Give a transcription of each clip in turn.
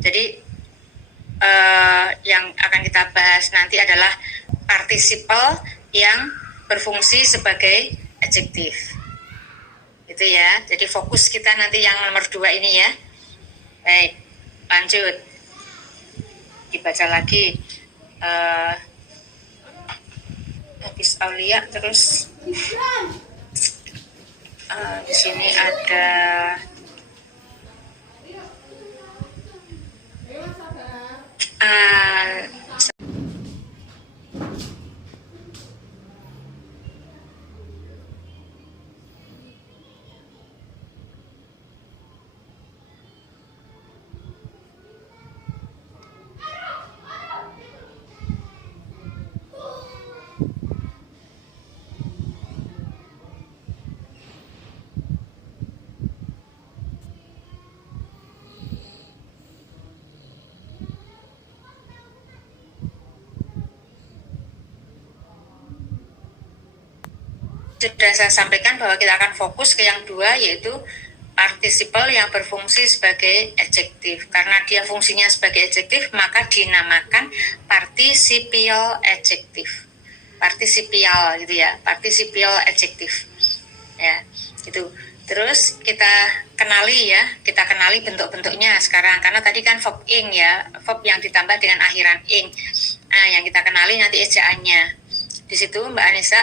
Jadi yang akan kita bahas nanti adalah participle yang berfungsi sebagai adjektif. Itu ya. Jadi fokus kita nanti yang nomor 2 ini ya. Baik, lanjut. Dibaca lagi. Habis Aulia terus di sini ada sudah saya sampaikan bahwa kita akan fokus ke yang 2, yaitu participle yang berfungsi sebagai adjektif. Karena dia fungsinya sebagai adjektif, maka dinamakan participial adjektif. Participial gitu ya, participial adjektif. Ya, gitu. Terus kita kenali bentuk-bentuknya sekarang, karena tadi kan verb ing ya, verb yang ditambah dengan akhiran ing. Nah, yang kita kenali nanti ejaannya. Di situ Mbak Anissa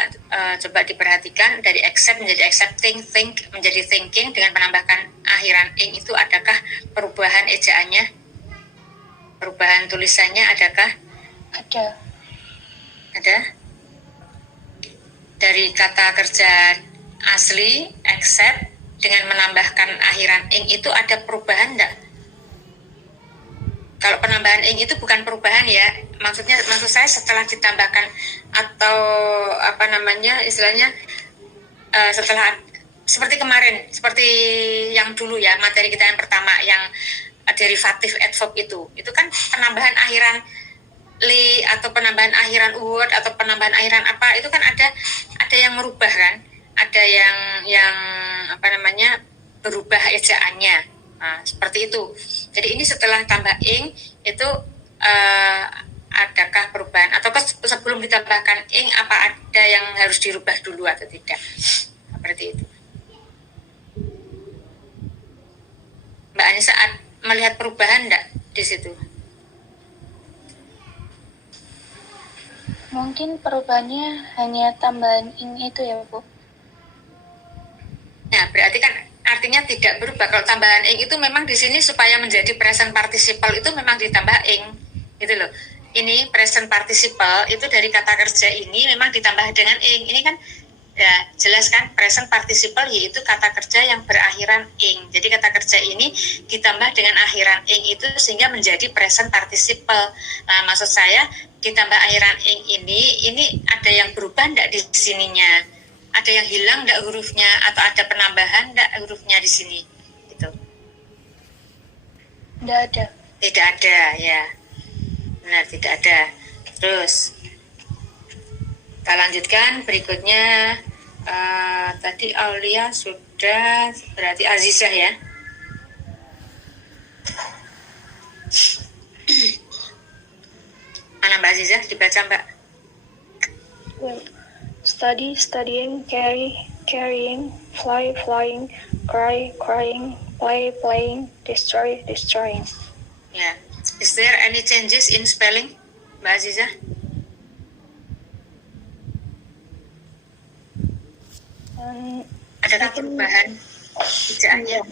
coba diperhatikan dari accept menjadi accepting, think menjadi thinking dengan menambahkan akhiran ing itu adakah perubahan ejaannya? Perubahan tulisannya adakah? Ada. Dari kata kerja asli accept dengan menambahkan akhiran ing itu ada perubahan enggak? Kalau penambahan ing itu bukan perubahan ya, maksud saya setelah ditambahkan atau istilahnya setelah seperti kemarin, seperti yang dulu ya, materi kita yang pertama yang derivatif adverb itu kan penambahan akhiran li atau penambahan akhiran word atau penambahan akhiran apa itu kan ada yang merubah kan, ada yang berubah ejaannya. Nah, seperti itu. Jadi ini setelah tambah ing itu adakah perubahan atau sebelum ditambahkan ing apa ada yang harus dirubah dulu atau tidak? Seperti itu. Mbak Anissa melihat perubahan enggak di situ? Mungkin perubahannya hanya tambahan ing itu ya, Bu. Nah, berarti kan artinya tidak berubah. Kalau tambahan ing itu memang di sini supaya menjadi present participle itu memang ditambah ing, gitu loh. Ini present participle itu dari kata kerja ini memang ditambah dengan ing. Ini kan ya jelas kan, present participle yaitu kata kerja yang berakhiran ing. Jadi kata kerja ini ditambah dengan akhiran ing itu sehingga menjadi present participle. Nah, maksud saya ditambah akhiran ing ini ada yang berubah enggak di sininya? Ada yang hilang enggak hurufnya atau ada penambahan enggak hurufnya di sini? Gitu. Tidak ada. Tidak ada ya. Benar, tidak ada. Terus kita lanjutkan berikutnya. Tadi Aulia sudah, berarti Azizah ya. Mana Mbak Azizah? Dibaca Mbak. Well, study, studying, carry, carrying, fly, flying, cry, crying, play, playing, destroy, destroying. Ya. Is there any changes in spelling, Mbak Azizah? Adakah perubahan ejaannya?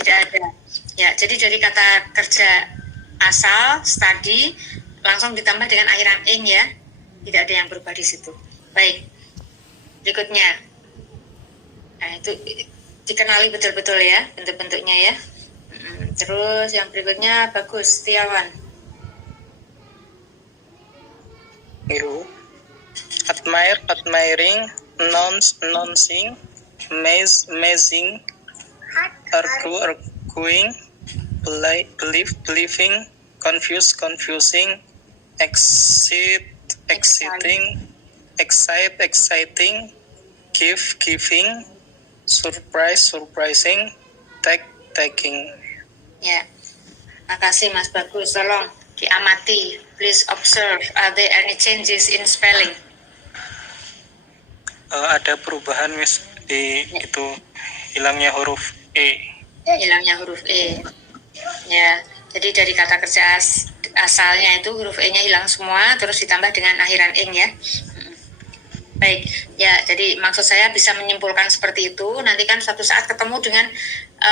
Tidak ada. Ya, jadi dari kata kerja asal study langsung ditambah dengan akhiran ing ya. Tidak ada yang berubah di situ. Baik. Berikutnya. Nah, itu dikenali betul-betul ya bentuk-bentuknya ya. Terus yang berikutnya bagus, Setiawan. Admire, admiring, announce, announcing, amaze, amazing, argue, arguing, believe, believing, confuse, confusing, excite, exciting, excite, exciting, give, giving, surprise, surprising, take, taking. Ya. Makasih Mas Bagus, tolong diamati. Please observe, are there any changes in spelling? Ada perubahan Miss di itu hilangnya huruf E. Hilangnya huruf E. Ya, jadi dari kata kerja asalnya itu huruf E-nya hilang semua, terus ditambah dengan akhiran ing ya. Baik, ya jadi maksud saya bisa menyimpulkan seperti itu. Nanti kan suatu saat ketemu dengan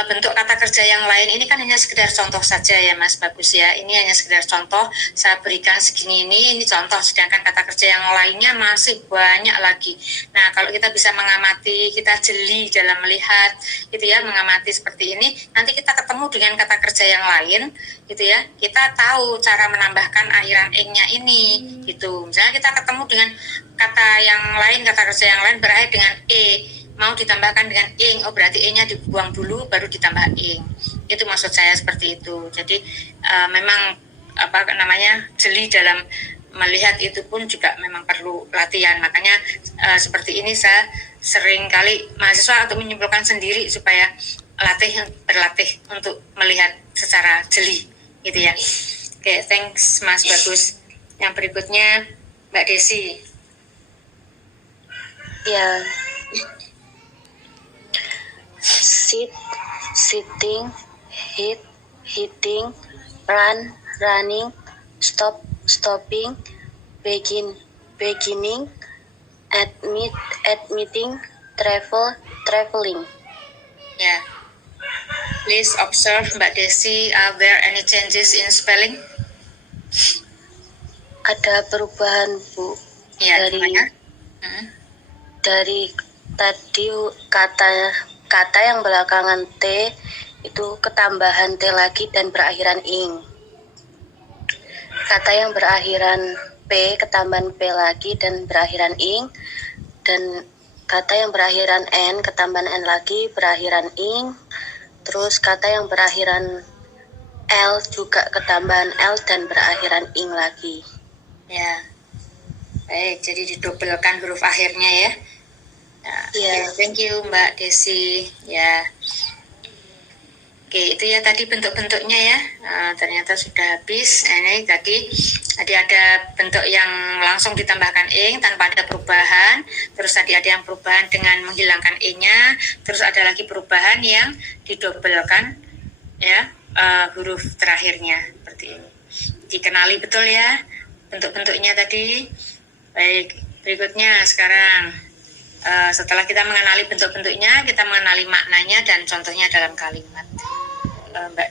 bentuk kata kerja yang lain. Ini kan hanya sekedar contoh saja ya Mas Bagus ya. Ini hanya sekedar contoh, saya berikan segini ini contoh. Sedangkan kata kerja yang lainnya masih banyak lagi. Nah kalau kita bisa mengamati, kita jeli dalam melihat gitu ya, mengamati seperti ini, nanti kita ketemu dengan kata kerja yang lain gitu ya, kita tahu cara menambahkan akhiran ing-nya ini gitu. Misalnya kita ketemu dengan kata yang lain, kata kerja yang lain berakhir dengan e, mau ditambahkan dengan ing, oh berarti e-nya dibuang dulu baru ditambah ing. Itu maksud saya seperti itu. Jadi memang apa namanya, jeli dalam melihat itu pun juga memang perlu latihan. Makanya seperti ini saya sering kali mahasiswa untuk menyimpulkan sendiri supaya berlatih untuk melihat secara jeli gitu ya. Oke, thanks Mas Bagus. Yang berikutnya Mbak Desi. Ya. Sit, sitting, hit, hitting, run, running, stop, stopping, beginning, admitting, travel, traveling. Ya. Please observe Mbak Desi, are there any changes in spelling? Ada perubahan Bu. Ya, dari tadi kata yang belakangan T itu ketambahan T lagi dan berakhiran ing. Kata yang berakhiran P ketambahan P lagi dan berakhiran ing, dan kata yang berakhiran N ketambahan N lagi berakhiran ing. Terus kata yang berakhiran L juga ketambahan L dan berakhiran ing lagi. Ya. Baik, jadi didobelkan huruf akhirnya ya. Nah, Ya. Thank you Mbak Desi. Ya. Oke, itu ya tadi bentuk-bentuknya ya. Ternyata sudah habis. Ini tadi ada bentuk yang langsung ditambahkan ing tanpa ada perubahan. Terus tadi ada yang perubahan dengan menghilangkan e-nya. Terus ada lagi perubahan yang didobelkan ya huruf terakhirnya seperti ini. Dikenali betul ya bentuk-bentuknya tadi. Baik, berikutnya sekarang setelah kita mengenali bentuk-bentuknya, kita mengenali maknanya dan contohnya dalam kalimat. Mbak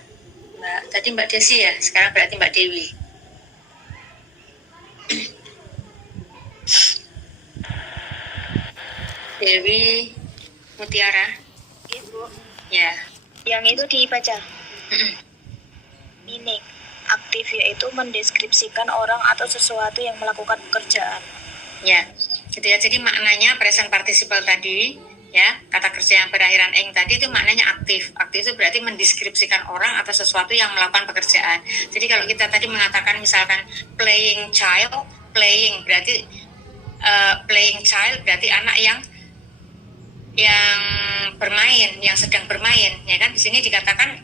tadi Mbak Desi ya, sekarang berarti Mbak Dewi. Dewi Mutiara. Ibu, Ya. yang itu dibaca. Meaning, aktif yaitu mendeskripsikan orang atau sesuatu yang melakukan pekerjaan. Ya, gitu ya. Jadi maknanya present participle tadi, ya, kata kerja yang berakhiran ing tadi itu maknanya aktif. Aktif itu berarti mendeskripsikan orang atau sesuatu yang melakukan pekerjaan. Jadi kalau kita tadi mengatakan misalkan playing child, playing berarti playing child berarti anak yang bermain, yang sedang bermain, ya kan? Di sini dikatakan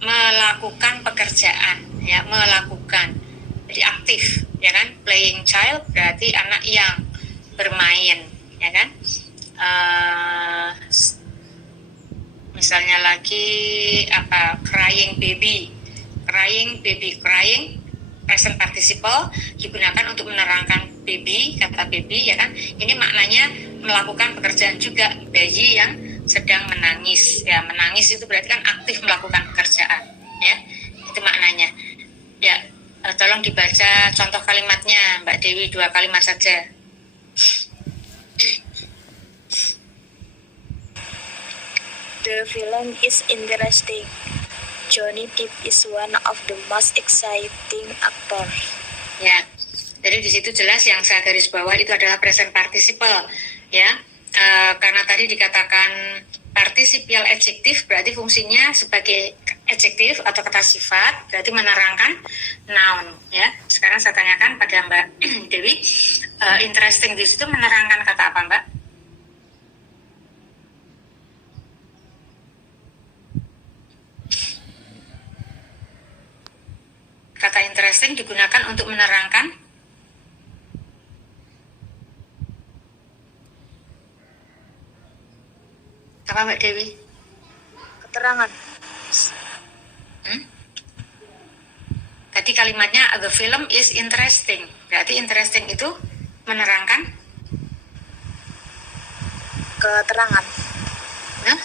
melakukan pekerjaan, ya, melakukan. Jadi aktif, ya kan? Playing child berarti anak yang bermain, ya kan? Misalnya lagi crying baby, crying present participle digunakan untuk menerangkan baby, kata baby, ya kan? Ini maknanya melakukan pekerjaan juga, bayi yang sedang menangis, ya, menangis itu berarti kan aktif melakukan pekerjaan, ya, itu maknanya. Ya, tolong dibaca contoh kalimatnya Mbak Dewi, 2 kalimat saja. The film is interesting. Johnny Depp is one of the most exciting actors. Ya, jadi di situ jelas yang saya garis bawah itu adalah present participle, ya. Karena tadi dikatakan participial adjektif berarti fungsinya sebagai adjektif atau kata sifat, berarti menerangkan noun, ya. Sekarang saya tanyakan pada Mbak Dewi, interesting di situ menerangkan kata apa, Mbak? interesting digunakan untuk menerangkan apa Mbak Dewi? Keterangan. Tadi kalimatnya the film is interesting. Berarti interesting itu menerangkan Keterangan. Nah,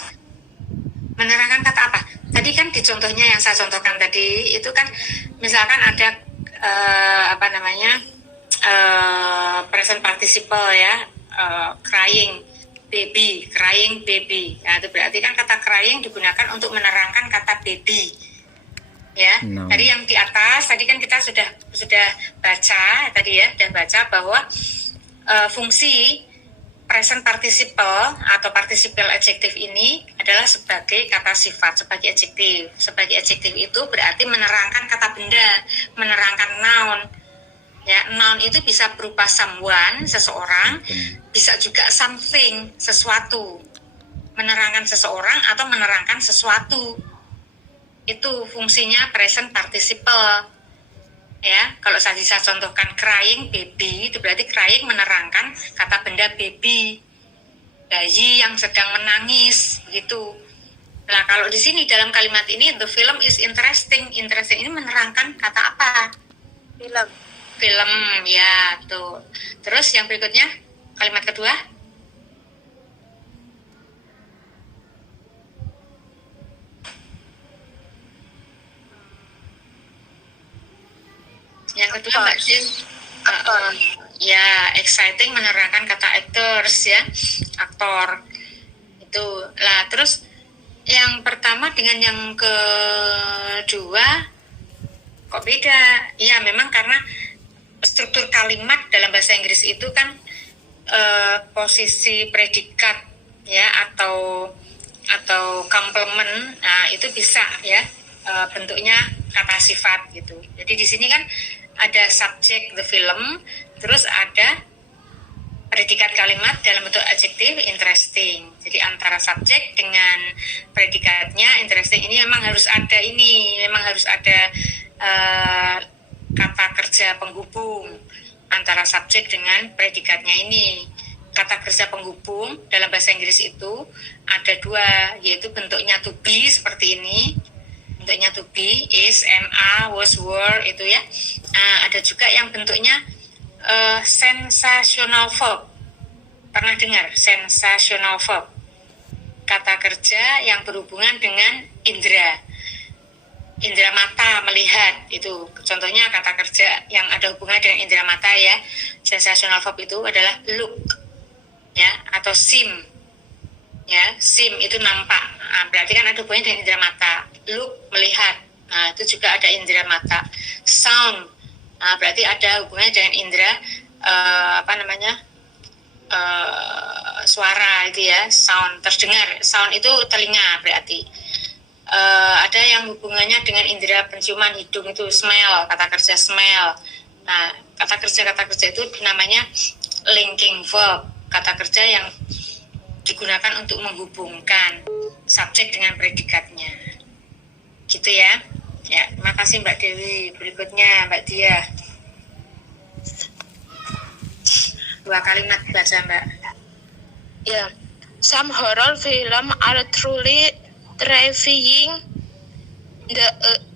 menerangkan kata apa? Tadi kan di contohnya yang saya contohkan tadi itu kan misalkan ada present participle ya, crying baby. Nah, itu berarti kan kata crying digunakan untuk menerangkan kata baby. Ya, No. tadi yang di atas tadi kan kita sudah baca tadi ya, sudah baca bahwa fungsi present participle atau participle adjective ini adalah sebagai kata sifat, sebagai adjektif. Sebagai adjektif itu berarti menerangkan kata benda, menerangkan noun. Ya, noun itu bisa berupa someone, seseorang, bisa juga something, sesuatu. Menerangkan seseorang atau menerangkan sesuatu. Itu fungsinya present participle. Ya, kalau saya bisa contohkan crying baby, itu berarti crying menerangkan kata benda baby, bayi yang sedang menangis, begitu. Nah, kalau di sini dalam kalimat ini the film is interesting, interesting ini menerangkan kata apa? Film. Film, ya, tuh. Terus yang berikutnya kalimat kedua. Yang kedua Mbak Jin, ya exciting menerangkan kata actors ya, aktor itu lah. Terus yang pertama dengan yang kedua kok beda? Ya memang karena struktur kalimat dalam bahasa Inggris itu kan posisi predikat ya atau complement, nah itu bisa ya bentuknya kata sifat gitu. Jadi di sini kan ada subjek the film, terus ada predikat kalimat dalam bentuk adjektif interesting. Jadi antara subjek dengan predikatnya interesting ini memang harus ada kata kerja penghubung antara subjek dengan predikatnya ini. Kata kerja penghubung dalam bahasa Inggris itu ada dua, yaitu bentuknya to be seperti ini. Bentuknya to be, is, am, are, was, were itu ya. Ada juga yang bentuknya sensational verb. Pernah dengar sensational verb? Kata kerja yang berhubungan dengan indera mata, melihat itu. Contohnya kata kerja yang ada hubungan dengan indera mata ya. Sensational verb itu adalah look ya atau seem. Ya, seem itu nampak. Nah, berarti kan ada hubungannya dengan indera mata. Look, melihat. Nah, itu juga ada indera mata. Sound. Nah, berarti ada hubungannya dengan indera suara itu ya. Sound, terdengar. Sound itu telinga berarti. Ada yang hubungannya dengan indera penciuman hidung itu smell, kata kerja smell. Nah, kata kerja itu namanya linking verb. Kata kerja yang digunakan untuk menghubungkan subjek dengan predikatnya. Gitu ya. Ya, terima kasih Mbak Dewi. Berikutnya Mbak Dia. 2 kalimat baca Mbak. Yeah. Some horror film are truly terrifying.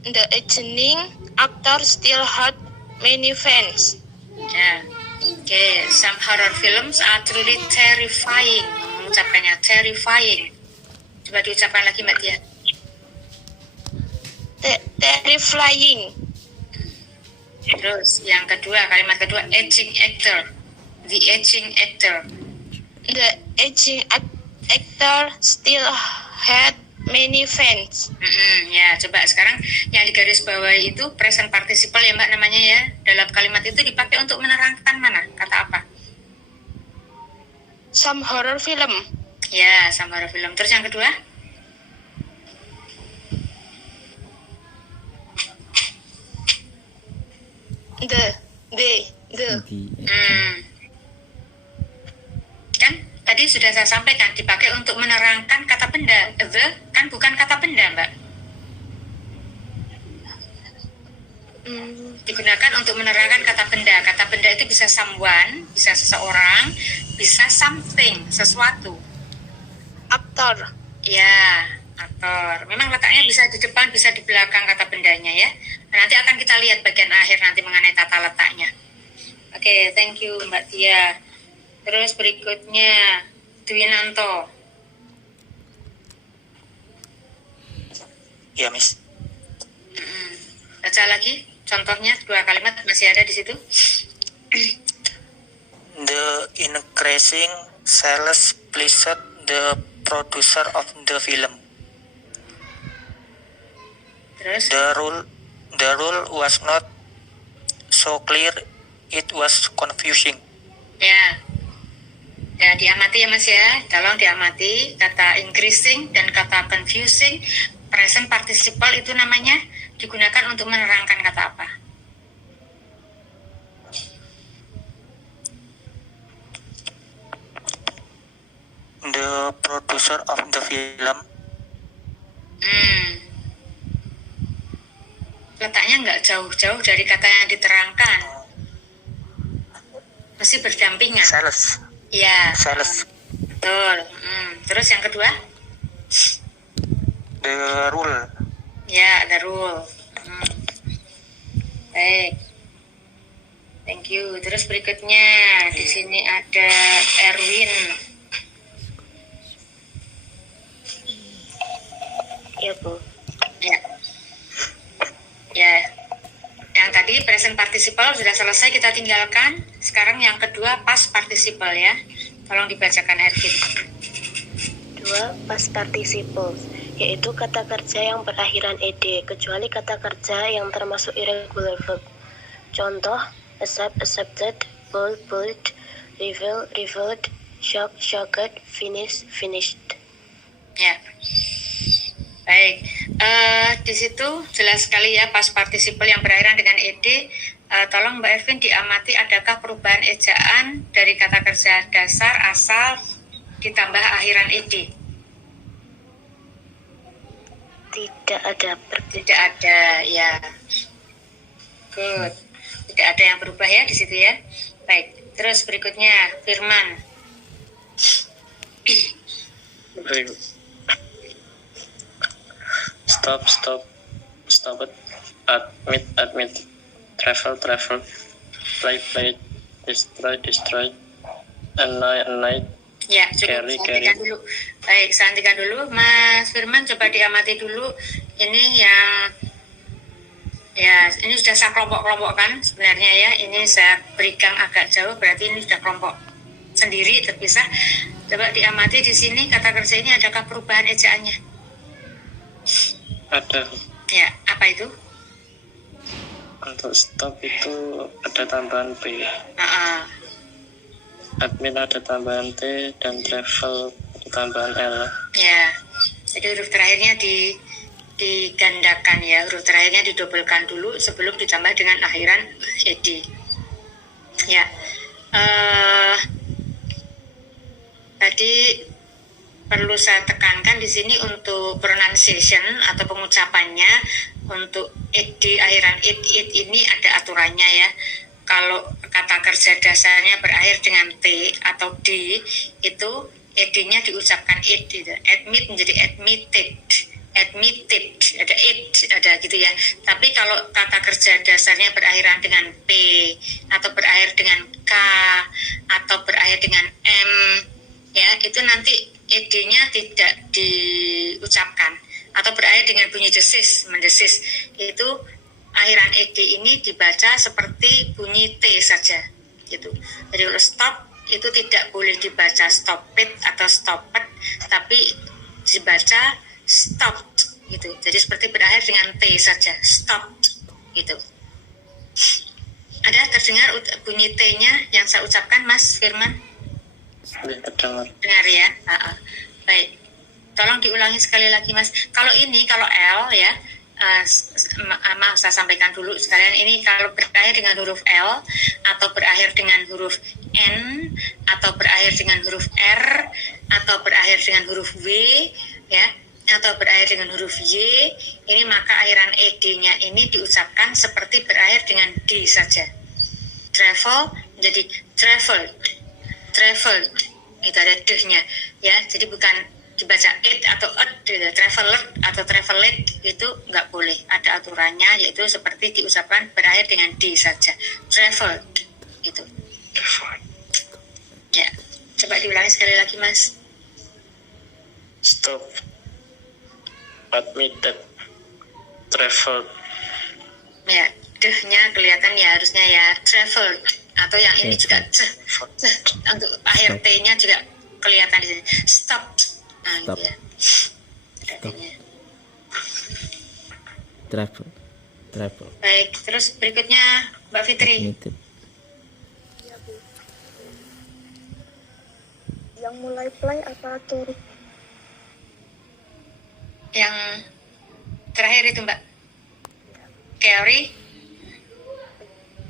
The aging actor still had many fans. Ya. Oke, some horror films are truly terrifying. Mengucapkannya terrifying. Coba diucapkan lagi Mbak Dia. Terrifying. Terus yang kedua, kalimat kedua aging actor. The aging actor. The aging actor still had many fans. Ya, coba sekarang yang di garis bawah itu present participle ya Mbak namanya ya. Dalam kalimat itu dipakai untuk menerangkan mana? Kata apa? Some horror film. Ya, some horror film. Terus yang kedua? The. Kan tadi sudah saya sampaikan dipakai untuk menerangkan kata benda. The kan bukan kata benda Mbak. Digunakan untuk menerangkan kata benda. Kata benda itu bisa someone, bisa seseorang, bisa something, sesuatu. Actor. Ya, aktor. Memang letaknya bisa di depan, bisa di belakang kata bendanya ya. Nanti akan kita lihat bagian akhir nanti mengenai tata letaknya. Oke, thank you Mbak Tia. Terus berikutnya Dwinanto. Ya, Miss. Baca lagi contohnya, 2 kalimat masih ada di situ. The increasing sales pleased the producer of the film. Terus The rule was not so clear, it was confusing. ya. Ya, diamati ya Mas ya. Tolong diamati kata increasing dan kata confusing. Present participle itu namanya digunakan untuk menerangkan kata apa? The producer of the film. Letaknya nggak jauh-jauh dari kata yang diterangkan. Mesti berdampingan. Sales. Ya, Sales. betul. Terus yang kedua? The rule. Ya, the rule. Baik. Thank you. Terus berikutnya di sini ada Erwin. Ya, Bu. Ya. Ya. Yang tadi present participle sudah selesai kita tinggalkan. Sekarang yang kedua past participle ya. Tolong dibacakan Erwin. 2. Past participle, yaitu kata kerja yang berakhiran ed, kecuali kata kerja yang termasuk irregular verb. Contoh, accept, accepted, pull, pulled, reveal, revealed, shock, shocked, finish, finished. Ya. Baik. Di situ jelas sekali ya past participle yang berakhiran dengan ed. Tolong Mbak Erwin diamati adakah perubahan ejaan dari kata kerja dasar asal ditambah akhiran ed. Tidak ada Tidak ada, ya. Good. Tidak ada yang berubah ya di situ ya. Baik. Terus berikutnya Firman. Baik. Stop it. Admit. Travel, play, destroy, annoy. Ya, cukup. Saya hentikan dulu. Baik, saya hentikan dulu. Mas Firman, coba diamati dulu. Ini yang ya, ini sudah saya kelompok-kelompokkan sebenarnya ya. Ini saya berikan agak jauh, berarti ini sudah kelompok sendiri terpisah. Coba diamati di sini kata kerja ini adakah perubahan ejaannya? Ada. Ya, apa itu? Untuk stop itu ada tambahan P. Admin ada tambahan T dan travel ada tambahan L. Ya, jadi huruf terakhirnya digandakan ya, huruf terakhirnya didobelkan dulu sebelum ditambah dengan akhiran ed. Ya, tadi perlu saya tekankan di sini untuk pronunciation atau pengucapannya untuk ed akhiran ed ini ada aturannya ya. Kalau kata kerja dasarnya berakhir dengan T atau D, itu ed-nya diucapkan ed, gitu. Admit menjadi admitted, ada ed, ada gitu ya. Tapi kalau kata kerja dasarnya berakhiran dengan P, atau berakhir dengan K, atau berakhir dengan M, ya itu nanti ed-nya tidak diucapkan, atau berakhir dengan bunyi desis, mendesis, itu akhiran ed ini dibaca seperti bunyi T saja gitu. Jadi kalau stop itu tidak boleh dibaca stop it atau stopped, tapi dibaca stopped gitu. Jadi seperti berakhir dengan T saja, stopped gitu. Ada terdengar bunyi T-nya yang saya ucapkan Mas Firman? Dengar ya. Baik. Tolong diulangi sekali lagi Mas. Kalau L ya, maaf saya sampaikan dulu sekalian, ini kalau berakhir dengan huruf L atau berakhir dengan huruf N atau berakhir dengan huruf R atau berakhir dengan huruf W ya, atau berakhir dengan huruf Y, ini maka akhiran ed-nya ini diucapkan seperti berakhir dengan D saja. Travel menjadi traveled, traveled, itu ada d-nya ya, jadi bukan dibaca it atau traveler atau travelet, itu nggak boleh, ada aturannya, yaitu seperti diucapkan berakhir dengan D saja, traveled gitu ya. Coba diulangi sekali lagi Mas. Stop. Admitted. Traveled. Ya, deh-nya kelihatan ya, harusnya ya traveled, atau yang ini juga untuk akhir T-nya juga kelihatan di sini. Stop. Nah, Stop. gitu ya. Stop. Travel. Baik, terus berikutnya Mbak Fitri. Admitted. Ya, Bu. Yang mulai play apa carry? Yang terakhir itu Mbak. Carry.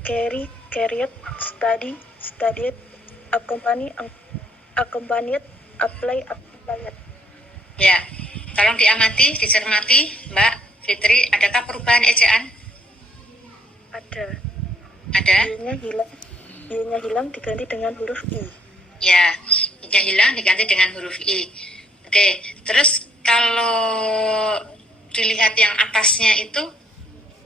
Carry, carried, study, studied, accompany, accompanied, apply, applied. Ya, tolong diamati, dicermati Mbak Fitri, adakah perubahan ejaan? Ada. Ada? Y-nya hilang diganti dengan huruf I. Ya, I-nya hilang diganti dengan huruf I. Oke, terus kalau dilihat yang atasnya itu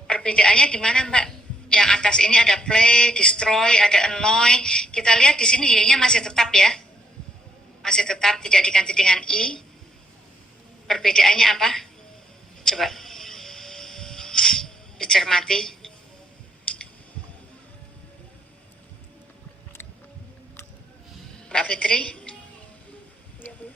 perbedaannya di mana Mbak? Yang atas ini ada play, destroy, ada annoy. Kita lihat di sini Y-nya masih tetap ya. Masih tetap, tidak diganti dengan I. Perbedaannya apa? Coba dicermati. Mbak Fitri. Iya, Bu.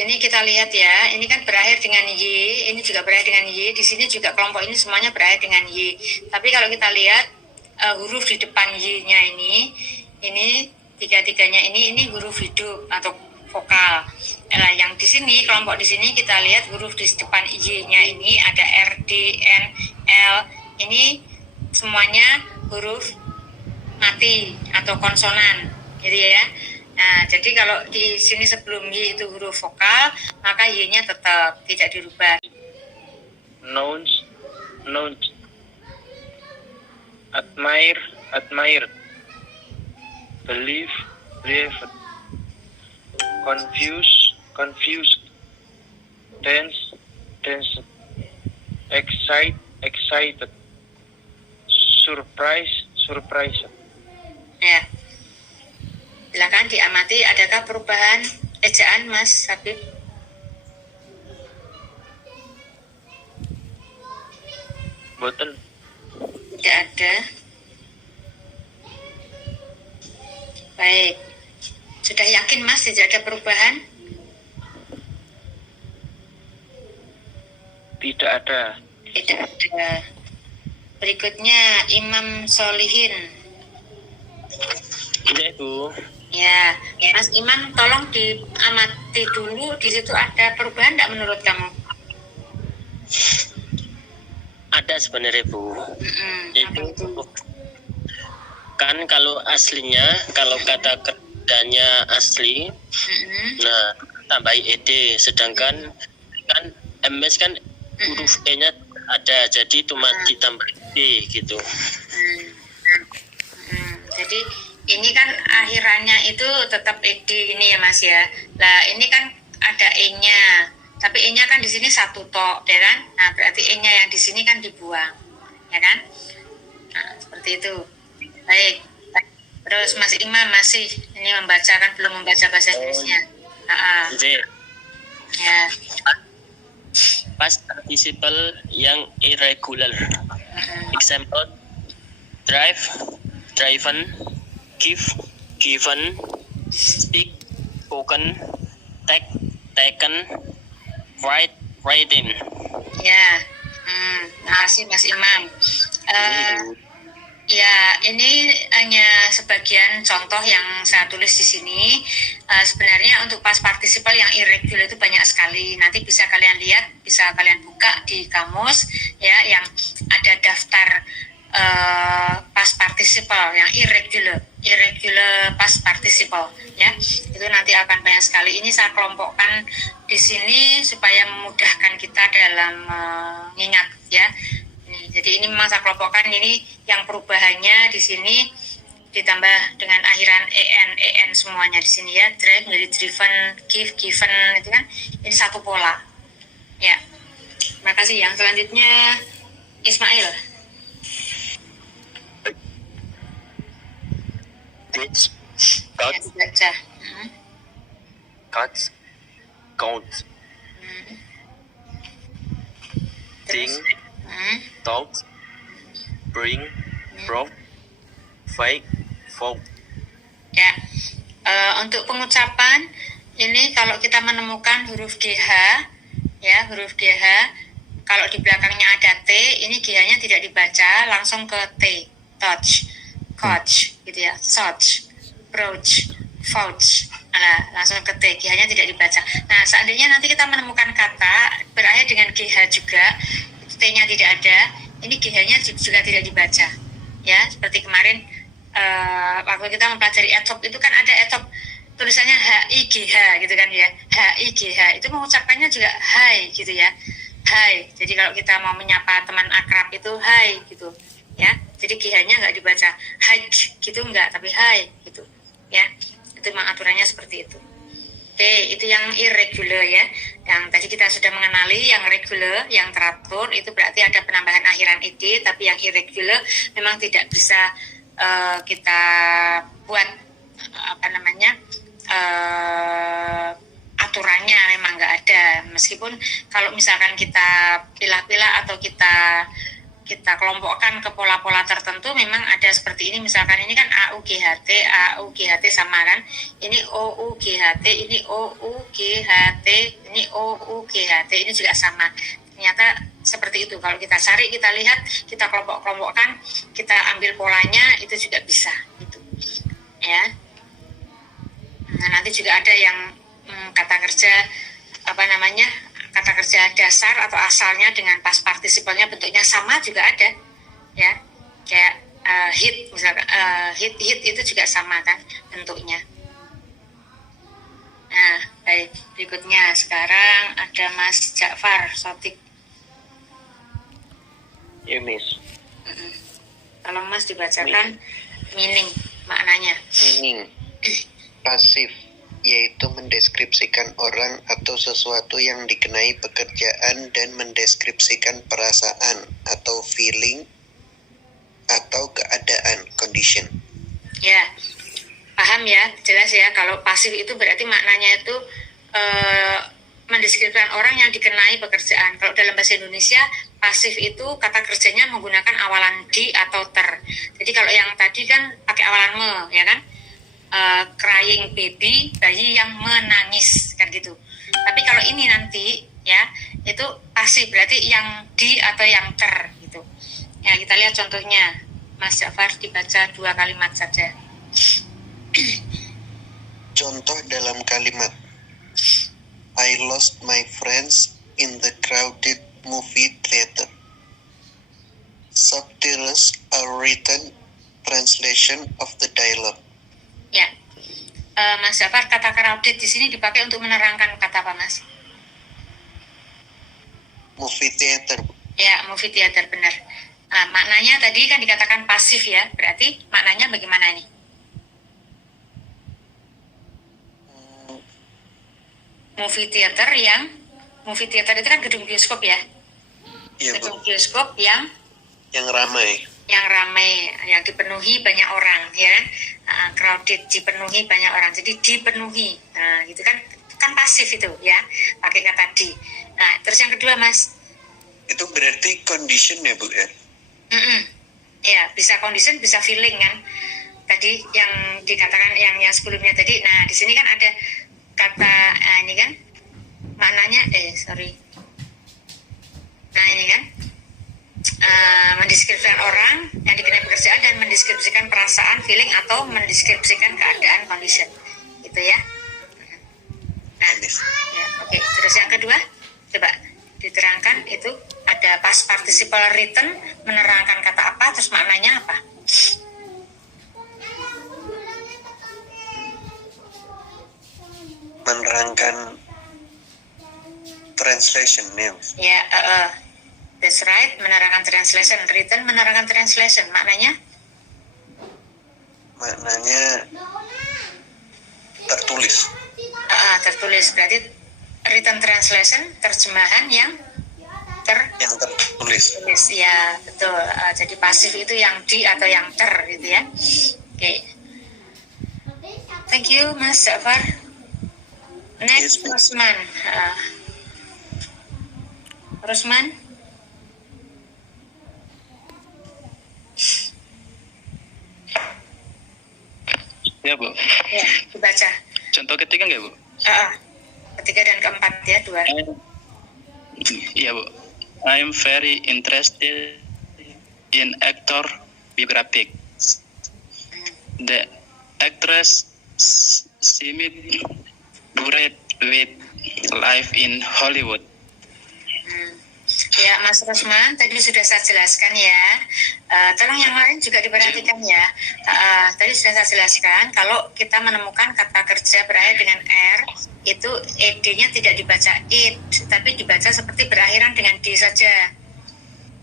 Ini kita lihat ya, ini kan berakhir dengan Y, ini juga berakhir dengan Y, di sini juga kelompok ini semuanya berakhir dengan Y. Tapi kalau kita lihat huruf di depan Y-nya ini tiga-tiganya ini huruf hidup atau vokal. Nah, yang di sini kelompok di sini kita lihat huruf di depan Y-nya ini ada R, D, N, L, ini semuanya huruf mati atau konsonan, gitu ya. Nah, jadi kalau di sini sebelum Y itu huruf vokal, maka Y-nya tetap tidak dirubah. Nouns. Admire. Believe. Confused. Dance. Excited. Surprise. Ya. Silakan diamati, adakah perubahan ejaan Mas Habib? Boten. Tidak ada. Baik. Sudah yakin Mas tidak ada perubahan? Tidak ada. Tidak ada. Berikutnya Imam Solihin. Iya, Bu. Ya, Mas Iman, tolong diamati dulu, di situ ada perubahan tidak menurut kamu? Ada sebenarnya, Bu. Apa itu? Kan kalau aslinya, kalau kata kerjanya asli, nah tambahi ed, sedangkan kan MS kan huruf E-nya ada, jadi cuma ditambah D gitu. Jadi ini kan akhirannya itu tetap ed ini ya Mas ya. Lah ini kan ada E-nya, tapi E-nya kan di sini satu tok, ya kan? Nah berarti E-nya yang di sini kan dibuang, ya kan? Nah seperti itu. Baik. Terus Mas Imam masih ini membaca, kan belum membaca bahasa Inggrisnya. Ya. Past participle yang irregular. Example: drive, driven, give, given, speak, spoken, take, taken, write, written. Ya. Terima kasih Mas Imam. Ya, ini hanya sebagian contoh yang saya tulis di sini. Sebenarnya untuk past participle yang irregular itu banyak sekali. Nanti bisa kalian lihat, bisa kalian buka di kamus ya, yang ada daftar past participle yang irregular past participle ya. Itu nanti akan banyak sekali. Ini saya kelompokkan di sini supaya memudahkan kita dalam mengingat ya. Jadi ini memang saya kelompokkan, ini yang perubahannya di sini ditambah dengan akhiran en semuanya di sini ya. Drive menjadi driven, give, given, itu kan ini satu pola ya. Terima kasih. Yang selanjutnya Ismail. Teach, Ya, baca. cut, count, think, talk, bring, from, fight, vote. Ya, untuk pengucapan ini kalau kita menemukan huruf GH, ya huruf GH, kalau di belakangnya ada T, ini GH-nya tidak dibaca, langsung ke T, touch, coach, gitu ya, touch, approach, vouch, langsung ke T, GH-nya tidak dibaca. Nah, seandainya nanti kita menemukan kata berakhir dengan GH juga, T-nya tidak ada, ini GH-nya juga tidak dibaca, ya seperti kemarin. Waktu kita mempelajari etop itu kan ada etop tulisannya HIGH gitu kan ya, HIGH itu mengucapkannya juga hai gitu ya, hai. Jadi kalau kita mau menyapa teman akrab itu hai gitu ya, jadi GH-nya nggak dibaca hai gitu enggak, tapi hai gitu ya. Itu memang aturannya seperti itu. Oke, itu yang irregular ya. Yang tadi kita sudah mengenali yang regular, yang teratur itu berarti ada penambahan akhiran ed, tapi yang irregular memang tidak bisa kita buat aturannya, memang nggak ada. Meskipun kalau misalkan kita pilah-pilah atau kita kelompokkan ke pola-pola tertentu, memang ada seperti ini. Misalkan ini kan AUGHT sama kan, ini OUGHT, ini OUGHT, ini OUGHT, ini juga sama. Ternyata seperti itu. Kalau kita cari, kita lihat, kita kelompok-kelompokkan, kita ambil polanya, itu juga bisa gitu ya. Nah, nanti juga ada yang kata kerja kata kerja dasar atau asalnya dengan past participle-nya bentuknya sama juga ada ya, kayak hit misalkan, hit itu juga sama kan bentuknya. Nah, baik, berikutnya sekarang ada Mas Ja'far Sotik. Ya, Miss. Tolong Mas dibacakan meaning, maknanya. Meaning pasif, yaitu mendeskripsikan orang atau sesuatu yang dikenai pekerjaan dan mendeskripsikan perasaan atau feeling atau keadaan, condition. Ya, paham ya, jelas ya. Kalau pasif itu berarti maknanya itu mendeskripsikan orang yang dikenai pekerjaan. Kalau dalam bahasa Indonesia, pasif itu kata kerjanya menggunakan awalan di atau ter. Jadi kalau yang tadi kan pakai awalan me, ya kan? Crying baby, bayi yang menangis kan gitu. Tapi kalau ini nanti ya itu pasif, berarti yang di atau yang ter gitu. Ya, kita lihat contohnya. Mas Ja'far dibaca 2 kalimat saja. Contoh dalam kalimat, I lost my friends in the crowded movie theater. Subtitles are written translation of the dialogue. Ya, Mas Ja'far, kata crowded di sini dipakai untuk menerangkan kata apa, Mas? Movie theater. Ya, movie theater, benar. Nah, maknanya tadi kan dikatakan pasif ya, berarti maknanya bagaimana nih? Movie theater itu kan gedung bioskop ya? Iya, gedung bioskop yang ramai, yang dipenuhi banyak orang, ya, crowded, dipenuhi banyak orang, jadi dipenuhi, nah gitu kan pasif itu ya, pakai kata di. Nah, terus yang kedua, Mas? itu berarti condition ya, Bu ya? Ya, bisa condition, bisa feeling kan. Tadi yang dikatakan yang sebelumnya tadi. Nah, di sini kan ada kata ini kan maknanya Nah, ini kan mendeskripsikan orang yang dikenai pekerjaan dan mendeskripsikan perasaan, feeling, atau mendeskripsikan keadaan, condition. Gitu ya. Nah, ya, oke. Terus yang kedua, coba diterangkan itu ada past participle written, menerangkan kata apa, terus maknanya apa? Menerangkan translation names. Ya, that's right, menerangkan translation. Written, menerangkan translation. Maknanya? Maknanya tertulis. Tertulis. Berarti written translation, terjemahan yang tertulis. Ya, betul. Jadi pasif itu yang di atau yang gitu ya. Oke. Thank you, Mas Jafar. Next, Rosman. Rosman. Ya, Bu. Ya, dibaca. Contoh ketiga nggak, Bu? Ketiga dan keempat ya, 2. Iya, Bu. I'm very interested in actor biographies. The actress seemed bored with life in Hollywood. Ya, Mas Rosman, tadi sudah saya jelaskan ya. Tolong yang lain juga diperhatikan ya. Tadi sudah saya jelaskan, kalau kita menemukan kata kerja berakhir dengan R, itu ed-nya tidak dibaca it, tapi dibaca seperti berakhiran dengan d saja.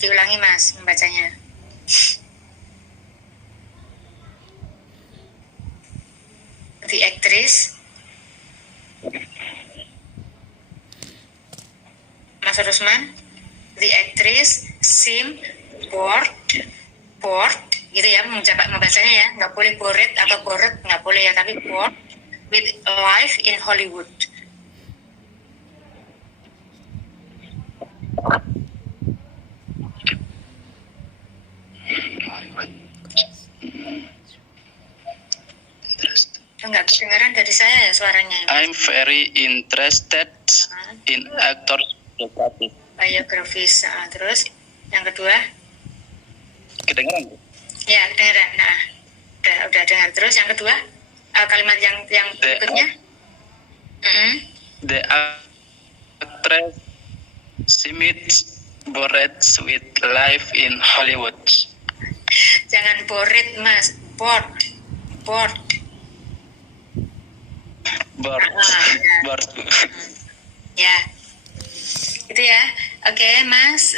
Diulangi, Mas, membacanya. The actress. Mas Rosman, the actress seemed bored, gitu ya, membacanya ya, nggak boleh bored atau bored, nggak boleh ya, tapi bored with life in Hollywood. Enggak kedengaran dari saya ya suaranya. I'm very interested in actors biographies. Terus yang kedua? Kedengaran, Bu? Ya, kedengaran. Nah, udah dengar. Terus yang kedua, kalimat yang berikutnya? The actress seemed bored with life in Hollywood. Jangan bored, Mas. Bored. Ya, itu ya. Oke, Mas,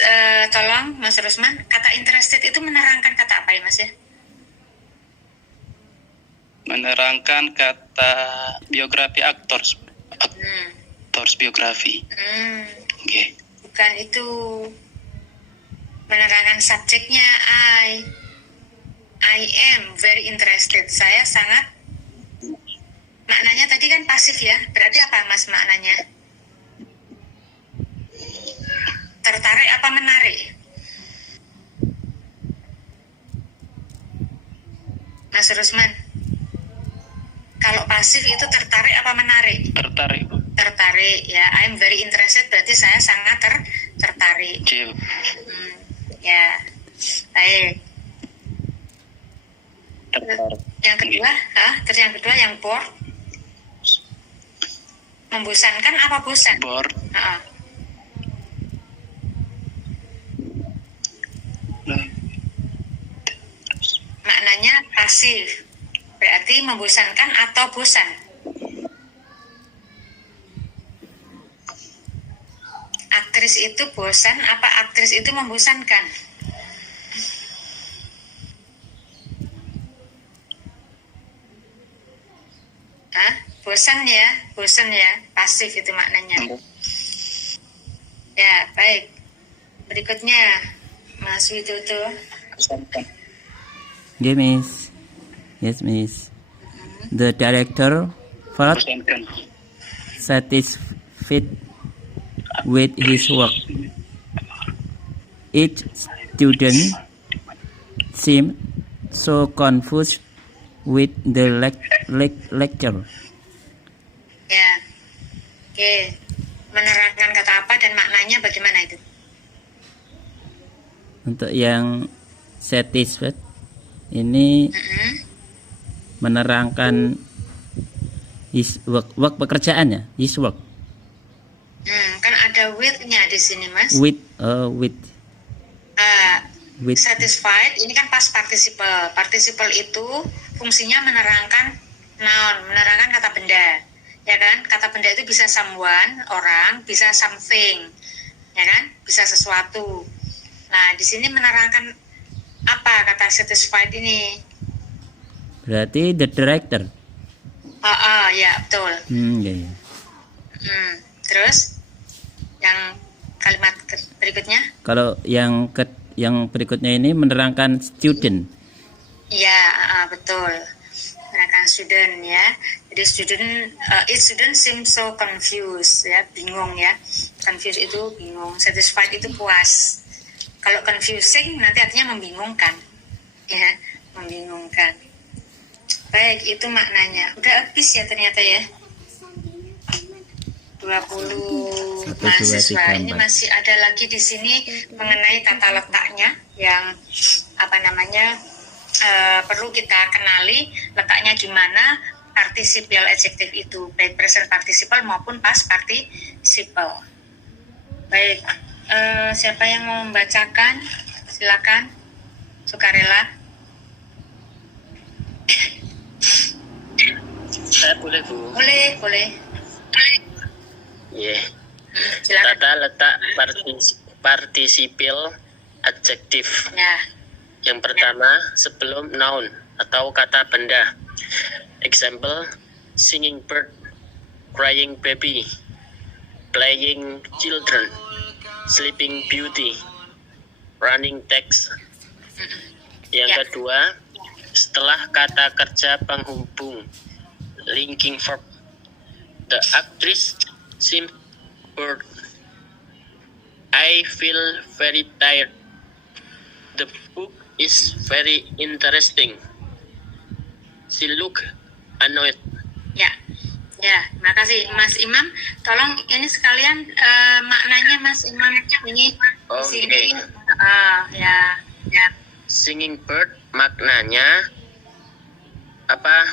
tolong Mas Rosman, kata interested itu menerangkan kata apa ya, Mas ya? Menerangkan kata biografi aktors biografi. Okay. Bukan itu, menerangkan subjeknya. I am very interested. Saya sangat. Maknanya tadi kan pasif ya. Berarti apa, Mas, maknanya? Tertarik apa menarik? Mas Rusman, kalau pasif itu tertarik apa menarik? Tertarik ya. I'm very interested berarti saya sangat tertarik. Ya, baik. Yang kedua, terus yang kedua yang bored. Membosankan apa bosan? Bored. Maknanya pasif. Berarti membosankan atau bosan? Aktris itu bosan apa aktris itu membosankan? Bosan ya, pasif itu maknanya. Ya, baik. Berikutnya, Mas Widodo. Yeah, Miss. Yes, Miss. The director felt satisfied with his work. Each student seemed so confused with the lecture. Ya, oke. Menerangkan kata apa dan maknanya bagaimana itu? Untuk yang satisfied, ini menerangkan his work pekerjaan ya, his work. Kan ada with-nya di sini, Mas. With Satisfied ini kan past participle. Participle itu fungsinya menerangkan noun, menerangkan kata benda. Ya kan? Kata benda itu bisa someone, orang, bisa something. Ya kan? Bisa sesuatu. Nah, di sini menerangkan apa kata satisfied ini? berarti the director. Ya, betul. Ya. Terus yang kalimat berikutnya? Kalau yang berikutnya ini menerangkan student. Ya, betul. Menerangkan student ya. Jadi student seems so confused ya, bingung ya. Confused itu bingung, satisfied itu puas. Kalau confusing nanti artinya membingungkan. Ya, membingungkan. Baik, itu maknanya. Udah habis ya ternyata ya. 20 mahasiswa. Ini masih ada lagi di sini mengenai tata letaknya yang perlu kita kenali letaknya di mana participial adjective itu, baik present participle maupun past participle. Baik, siapa yang mau membacakan? Silakan, sukarela. Saya boleh, Bu? Boleh. Yeah. Silakan. Tata letak participial adjektif. Ya. Yang pertama sebelum noun atau kata benda. Example: singing bird, crying baby, playing children, sleeping beauty, running text. Yang kedua, setelah kata kerja penghubung, linking verb. The actress seems bored. I feel very tired. The book is very interesting. She look annoyed. Ya, makasih Mas Imam. Tolong ini sekalian maknanya Mas Imam ini di sini. Ya. Singing bird maknanya apa?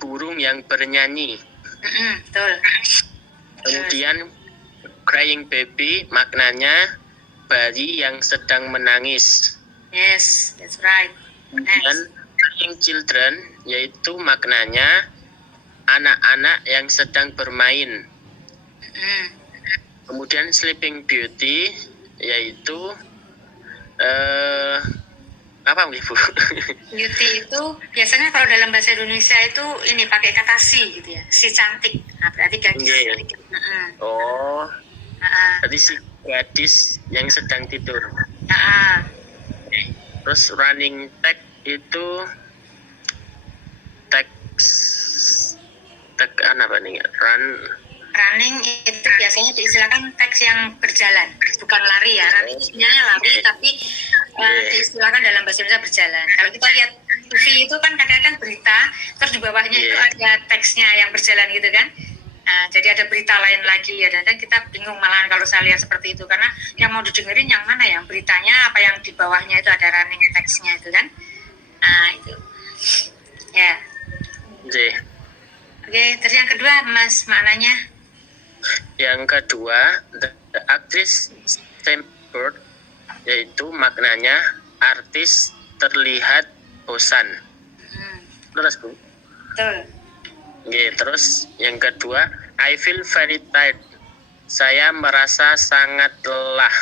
Burung yang bernyanyi. Betul. Kemudian crying baby maknanya bayi yang sedang menangis. Yes, that's right. Dan playing children yaitu maknanya anak-anak yang sedang bermain. Kemudian sleeping beauty yaitu apa Bu? Beauty itu biasanya kalau dalam bahasa Indonesia itu ini pakai kata si gitu ya, si cantik. Nah, berarti gadis. Berarti si gadis yang sedang tidur. Terus running text itu running itu biasanya diistilahkan teks yang berjalan, bukan lari ya. Running itu sebenarnya lari, tapi diistilahkan dalam bahasa Indonesia berjalan. Kalau kita lihat TV itu kan kadang-kadang berita, terus di bawahnya itu ada teksnya yang berjalan gitu kan. Nah, jadi ada berita lain lagi ya, dan kita bingung malahan kalau saya lihat seperti itu, karena yang mau didengerin yang mana ya, beritanya apa yang di bawahnya itu ada running teksnya itu kan. Nah itu ya. Oke, terus yang kedua Mas maknanya? Yang kedua, the actress tempered, yaitu maknanya artis terlihat bosan. Terus Bu? Betul. Terus yang kedua, I feel very tired. Saya merasa sangat lelah.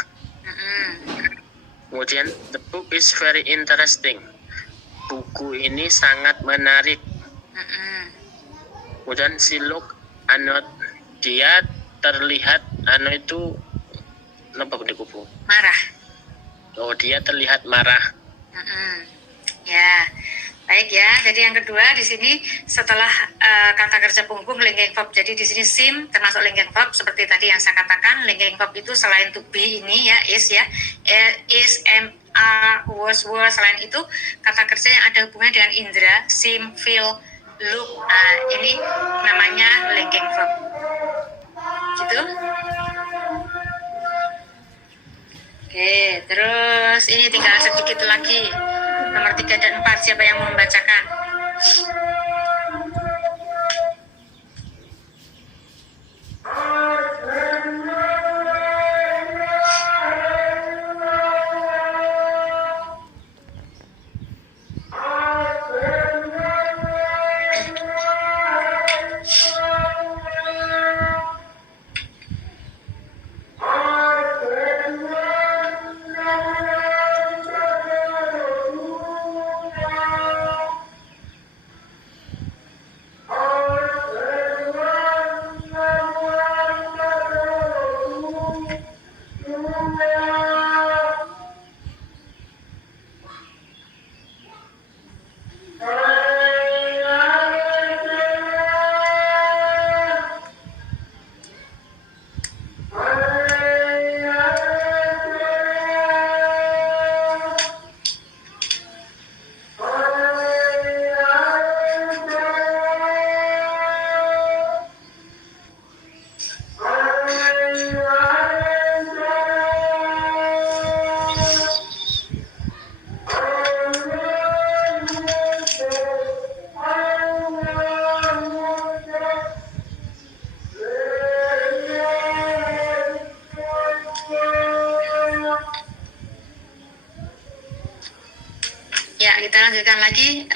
Kemudian the book is very interesting. Buku ini sangat menarik. Kemudian she look annoyed. Dia terlihat itu apa Bu? Marah. Oh, dia terlihat marah. Ya. Baik ya, jadi yang kedua di sini setelah kata kerja penghubung linking verb, jadi di sini seem termasuk linking verb seperti tadi yang saya katakan. Linking verb itu selain to be ini ya, is, am, are, was, were. Selain itu kata kerja yang ada hubungannya dengan indera, seem, feel, look. Ini namanya linking verb. Gitu. Oke, terus ini tinggal sedikit lagi. Nomor 3 dan 4, siapa yang mau membacakan? Ya, kita lanjutkan lagi.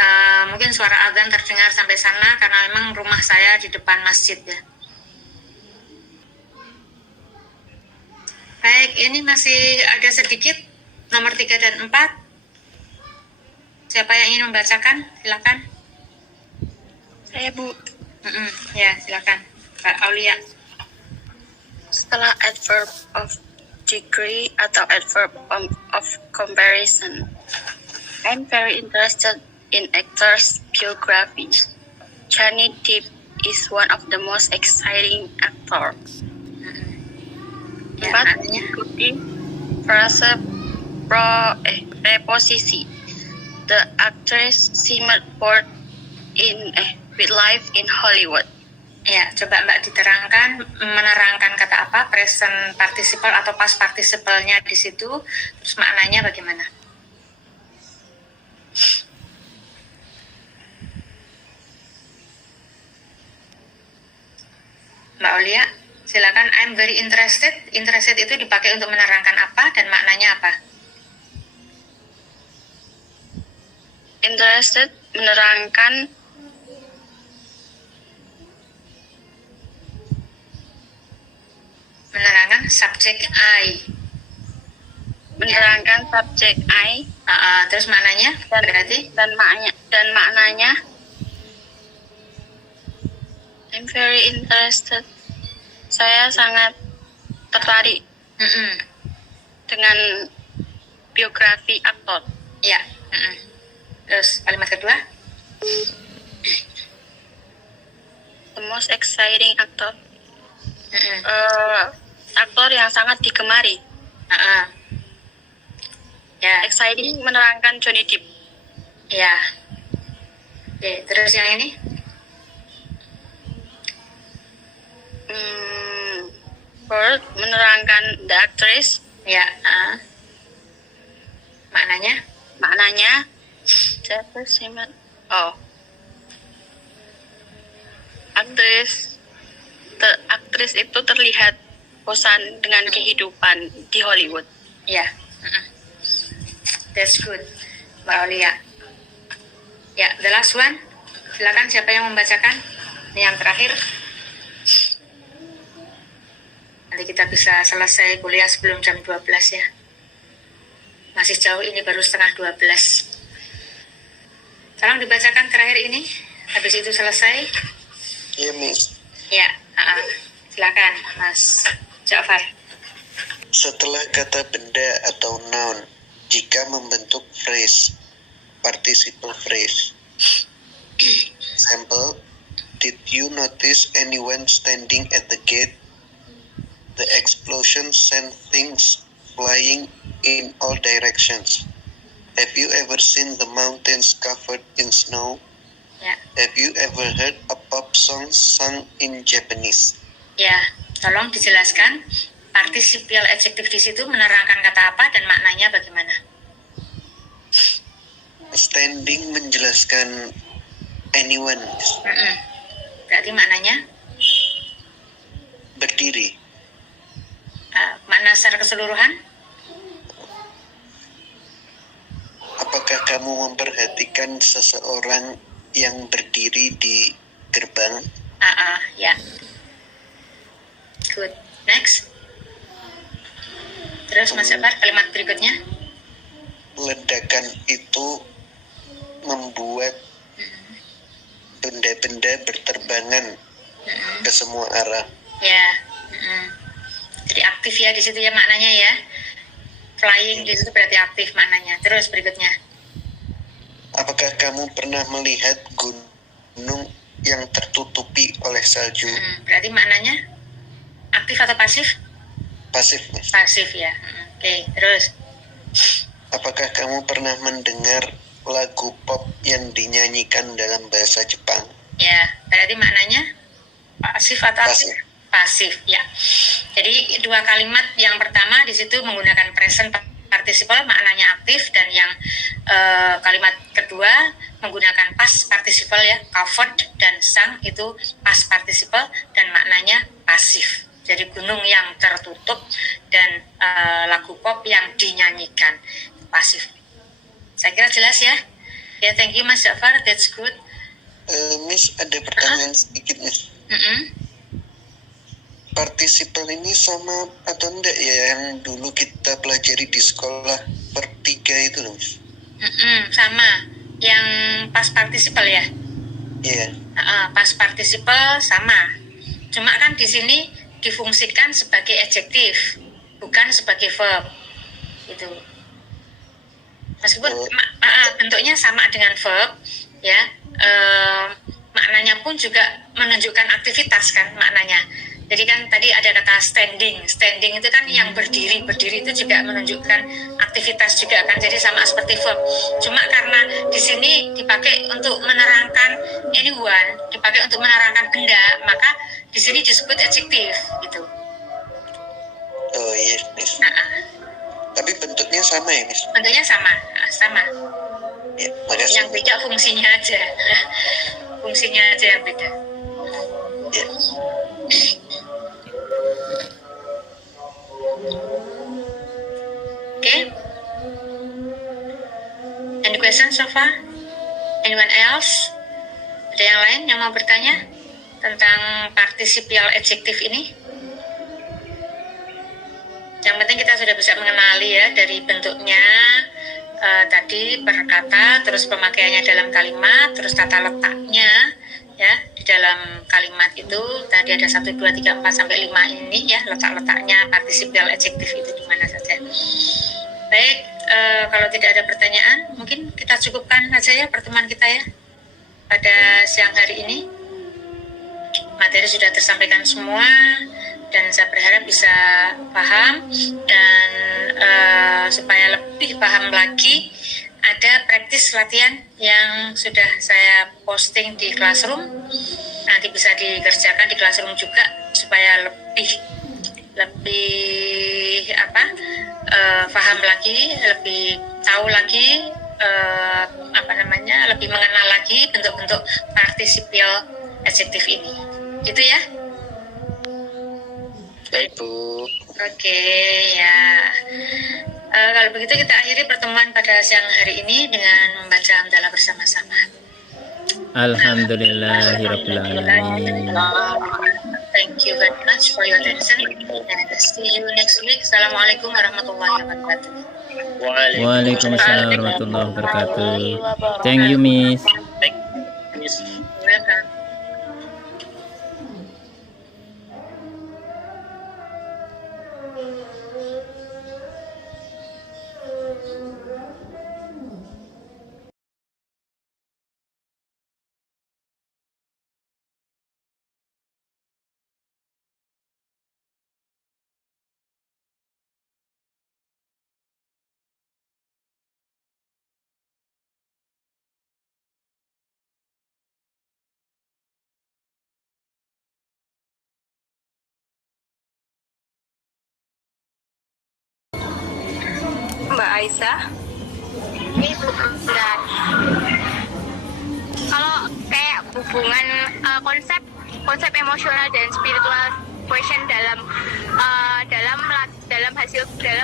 Mungkin suara azan terdengar sampai sana karena memang rumah saya di depan masjid ya. Baik, ini masih ada sedikit nomor 3 dan 4. Siapa yang ingin membacakan? Silakan. Saya, Bu. Ya, silakan. Pak Aulia. Setelah adverb of degree atau adverb of comparison, I'm very interested in actors' biographies. Johnny Depp is one of the most exciting actors. Ya, But artinya ikuti frase preposisi. The actress seemed bored with life in Hollywood. ya, coba Mbak diterangkan, menerangkan kata apa, present participle atau past participle-nya di situ, terus maknanya bagaimana? Mbak Aulia, silakan. I'm very interested. Interested itu dipakai untuk menerangkan apa dan maknanya apa? Interested menerangkan subjek I. menerangkan subjek I. Terus maknanya berarti dan maknanya I'm very interested. Saya sangat tertarik dengan biografi aktor. Ya. Terus kalimat kedua? The most exciting actor. Aktor yang sangat digemari. Ya. Exciting menerangkan Johnny Depp. Ya. Oke, terus yang ini? Bird menerangkan the actress. Ya. Maknanya? Aktris itu terlihat bosan dengan kehidupan di Hollywood. Ya. That's good, Mbak Aulia. Ya, the last one. Silakan, siapa yang membacakan? Ini yang terakhir. Nanti kita bisa selesai kuliah sebelum jam 12 ya. Masih jauh, ini baru setengah 12. Tolong dibacakan terakhir ini. Habis itu selesai. Iya, Miss. Ya, silakan, Mas Ja'far. Setelah kata benda atau noun, jika membentuk phrase, participle phrase. Example, did you notice anyone standing at the gate? The explosion sent things flying in all directions. Have you ever seen the mountains covered in snow? Ya. Have you ever heard a pop song sung in Japanese? Ya, tolong dijelaskan participial adjective di situ menerangkan kata apa dan maknanya bagaimana. Standing menjelaskan anyone, Berarti maknanya berdiri. makna secara keseluruhan. Apakah kamu memperhatikan seseorang yang berdiri di gerbang? Ya. Good. Next. Terus Mas Jafar, kalimat berikutnya. Ledakan itu membuat benda-benda berterbangan ke semua arah. Ya. Jadi aktif ya di situ ya maknanya ya. Flying di situ berarti aktif maknanya. Terus berikutnya. Apakah kamu pernah melihat gunung yang tertutupi oleh salju? Berarti maknanya aktif atau pasif? Pasif, Mas. Pasif ya. Oke, terus. Apakah kamu pernah mendengar lagu pop yang dinyanyikan dalam bahasa Jepang? Ya, berarti maknanya pasif atau aktif? Pasif, ya. Jadi dua kalimat yang pertama di situ menggunakan present participle maknanya aktif, dan yang kalimat kedua menggunakan past participle ya, covered dan sung itu past participle dan maknanya pasif. Jadi gunung yang tertutup dan lagu pop yang dinyanyikan pasif. Saya kira jelas ya. Ya, thank you Mas Jafar, that's good. Miss, ada pertanyaan sedikit, Miss. Participle ini sama atau enggak ya yang dulu kita pelajari di sekolah per 3 itu loh, Miss? Sama. Yang past participle ya? Iya. Past participle sama. Cuma kan di sini difungsikan sebagai adjektif, bukan sebagai verb. Itu. Meskipun bentuknya sama dengan verb, ya, maknanya pun juga menunjukkan aktivitas kan maknanya. Jadi kan tadi ada kata standing itu kan yang berdiri itu juga menunjukkan aktivitas juga kan. Jadi sama seperti verb. Cuma karena di sini dipakai untuk menerangkan anyone, dipakai untuk menerangkan benda, maka di sini disebut adjektif gitu. Oh iya, Miss. Tapi bentuknya sama ya, Miss? Bentuknya sama. Ya, makasih. Yang beda fungsinya aja. Fungsinya aja yang beda. Ya. Okay. Any questions so far? Anyone else? Ada yang lain yang mau bertanya tentang participial adjektif ini? Yang penting kita sudah bisa mengenali ya dari bentuknya, tadi per kata, terus pemakaiannya dalam kalimat, terus tata letaknya ya di dalam kalimat itu tadi ada 1, 2, 3, 4 sampai 5 ini ya, letak-letaknya participial adjektif itu di mana saja. Baik, kalau tidak ada pertanyaan mungkin kita cukupkan saja ya pertemuan kita ya pada siang hari ini. Materi sudah tersampaikan semua dan saya berharap bisa paham, dan supaya lebih paham lagi ada praktis latihan yang sudah saya posting di Classroom, nanti bisa dikerjakan di Classroom juga supaya lebih paham lagi, lebih tahu lagi lebih mengenal lagi bentuk-bentuk participial adjektif ini. Gitu ya. Baik, Bu. Oke, ya. Kalau begitu kita akhiri pertemuan pada siang hari ini dengan membaca hamdalah bersama-sama. Alhamdulillahirabbil alamin. Thank you very much for your attention and see you next week. Assalamualaikum warahmatullahi wabarakatuh. Waalaikumsalam warahmatullahi wabarakatuh. Thank you, Miss. Welcome. Mbak Aisyah. Ini benar. Kalau kayak hubungan konsep emosional dan spiritual question dalam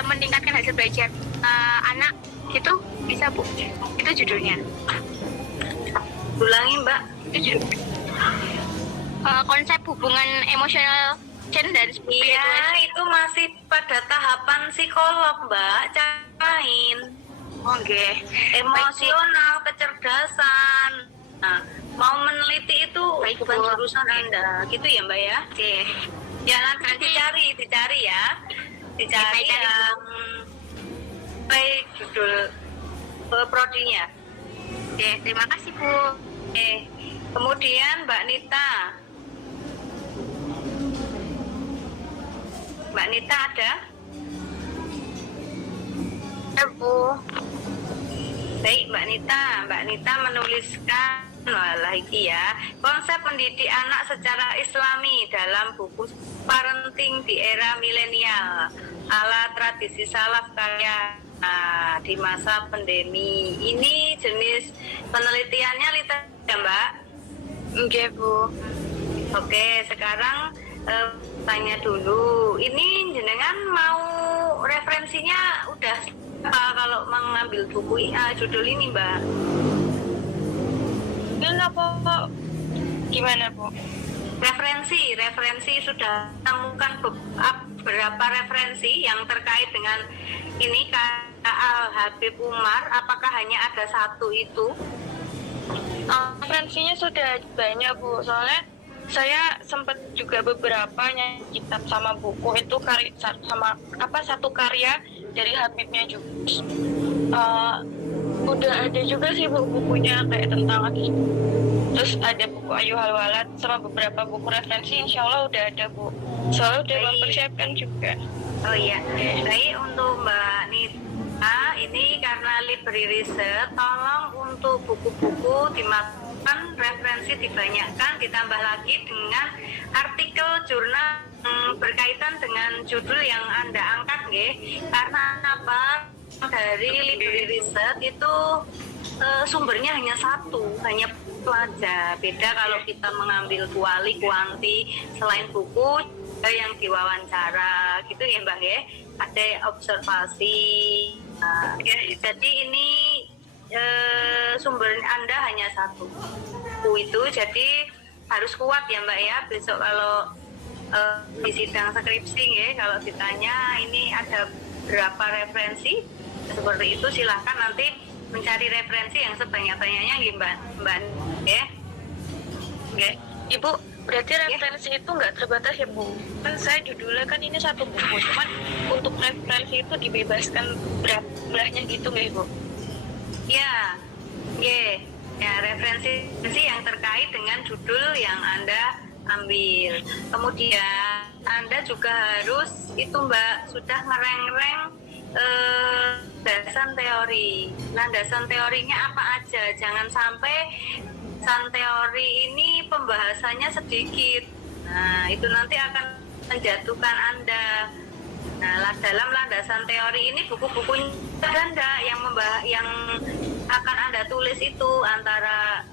meningkatkan hasil belajar anak itu bisa Bu, itu judulnya. Ulangi Mbak. Itu judul. Konsep hubungan emosional dan spiritual. Iya, itu masih pada tahapan psikolog Mbak, carain. Oke. Emosional, kecerdasan. Nah, mau meneliti itu bukan jurusan Anda, gitu ya Mbak ya? Oke. Ya nanti dicari ya. Dicari yang judul prodinya. Oke, terima kasih Bu. Kemudian Mbak Nita. Mbak Nita ada? Ya Bu. Baik Mbak Nita menuliskan ya konsep mendidik anak secara Islami dalam buku Parenting di Era Milenial ala tradisi salaf karya di masa pandemi. Ini jenis penelitiannya ya Mbak? Oke Bu. Oke, sekarang tanya dulu. Ini jenengan mau referensinya udah kalau mengambil buku judul ini Mbak? Kenapa? Gimana Bu? Referensi sudah temukan beberapa referensi yang terkait dengan ini Al Habib Umar. Apakah hanya ada satu itu? Referensinya sudah banyak Bu, soalnya saya sempat juga beberapa kitab sama buku itu satu karya dari Habibnya juga. Udah ada juga sih bukunya kayak tentang terus ada buku Ayyuhal Walad sama beberapa buku referensi, insya Allah udah ada Bu, soalnya udah mempersiapkan juga. Oh iya, baik untuk Mbak Nita ini karena library research, tolong untuk buku-buku dimasukkan referensi dibanyakan, ditambah lagi dengan artikel jurnal berkaitan dengan judul yang Anda angkat nggih. Karena apa? Dari library research itu sumbernya hanya satu, hanya pelajar. Beda kalau kita mengambil kuanti selain buku yang diwawancara gitu ya Mbak ya, ada observasi. Jadi ini sumber Anda hanya satu buku itu, jadi harus kuat ya Mbak ya. Besok kalau di sidang skripsi ya, kalau ditanya ini ada berapa referensi seperti itu, silahkan nanti mencari referensi yang sebanyak-banyaknya ya Mbak ya. Oke. Ibu, berarti referensi itu nggak terbatas ya Bu? Kan saya judulnya kan ini satu buku, cuman untuk referensi itu dibebaskan berapanya gitu nggak Ibu? Ya, referensi yang terkait dengan judul yang Anda ambil. Kemudian Anda juga harus itu Mbak sudah ngereng-reng landasan teori. Landasan teorinya apa aja? Jangan sampai teori ini pembahasannya sedikit. Nah, itu nanti akan menjatuhkan Anda. Nah, dalam landasan teori ini buku-bukunya Anda yang akan Anda tulis itu antara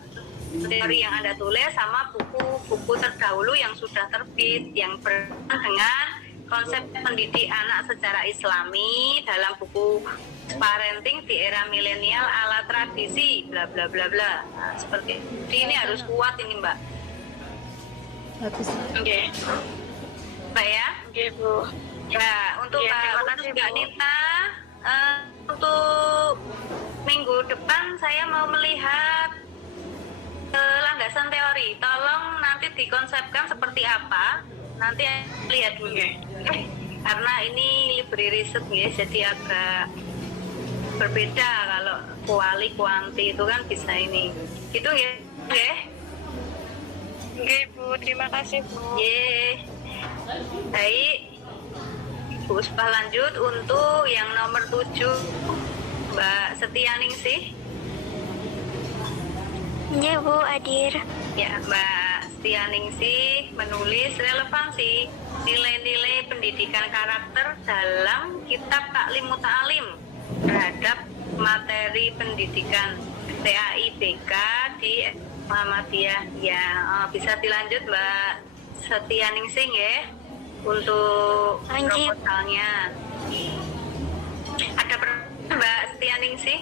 teori yang Anda tulis sama buku-buku terdahulu yang sudah terbit yang berkaitan dengan konsep mendidik anak secara Islami dalam buku Parenting di Era Milenial ala tradisi bla bla bla bla. Nah, seperti ini harus kuat ini Mbak. Oke. Mbak ya? Oke Bu. Ya, untuk Mbak Nita, untuk minggu depan saya mau melihat landasan teori. Tolong nanti dikonsepkan seperti apa. Nanti lihat dulu. Karena ini library research ya, jadi agak berbeda kalau kuanti itu kan bisa ini. Itu ya. Oke Bu, terima kasih Bu. Baik. Bu, sudah lanjut untuk yang nomor 7 Mbak Setianingsih. Ya Bu, hadir. Ya, Mbak Setianingsih menulis relevansi nilai-nilai pendidikan karakter dalam kitab Taklim Muta'alim terhadap materi pendidikan TAIBK di Muhammadiyah. Ya, bisa dilanjut Mbak Setianingsih ya untuk proposalnya. Ada Mbak Setianingsih?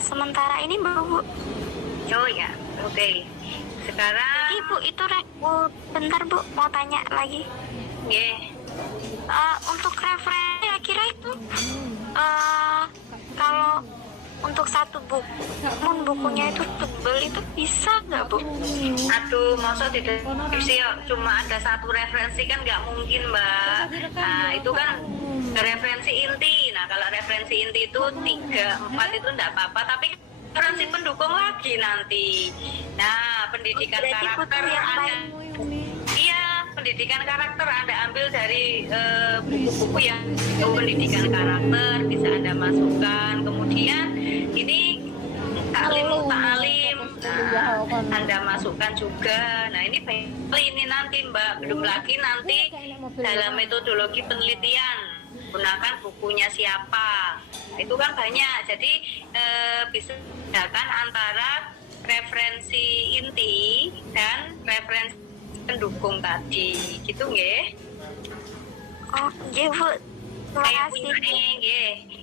Sementara ini Bu. Oh ya, oke. Sekarang Ibu itu Bu, bentar Bu, mau tanya lagi. Untuk referensi kira itu kalau untuk satu buku, bukunya itu tebel itu bisa nggak Bu? Aduh, masa tidak sih cuma ada satu referensi kan nggak mungkin Mbak. Nah itu kan referensi inti. Nah kalau referensi inti itu 3, 4 itu nggak apa-apa, tapi referensi pendukung lagi nanti. Nah pendidikan karakter ada. Iya, pendidikan karakter Anda ambil dari buku-buku yang pendidikan karakter bisa Anda masukkan. Kemudian ini taklim, nah, Anda masukkan juga. Nah ini nanti Mbak, belum lagi nanti dalam metodologi penelitian gunakan bukunya siapa. Itu kan banyak. Jadi bisa bedakan antara referensi inti dan referensi pendukung tadi, gitu nggih? Oh, iya Bu.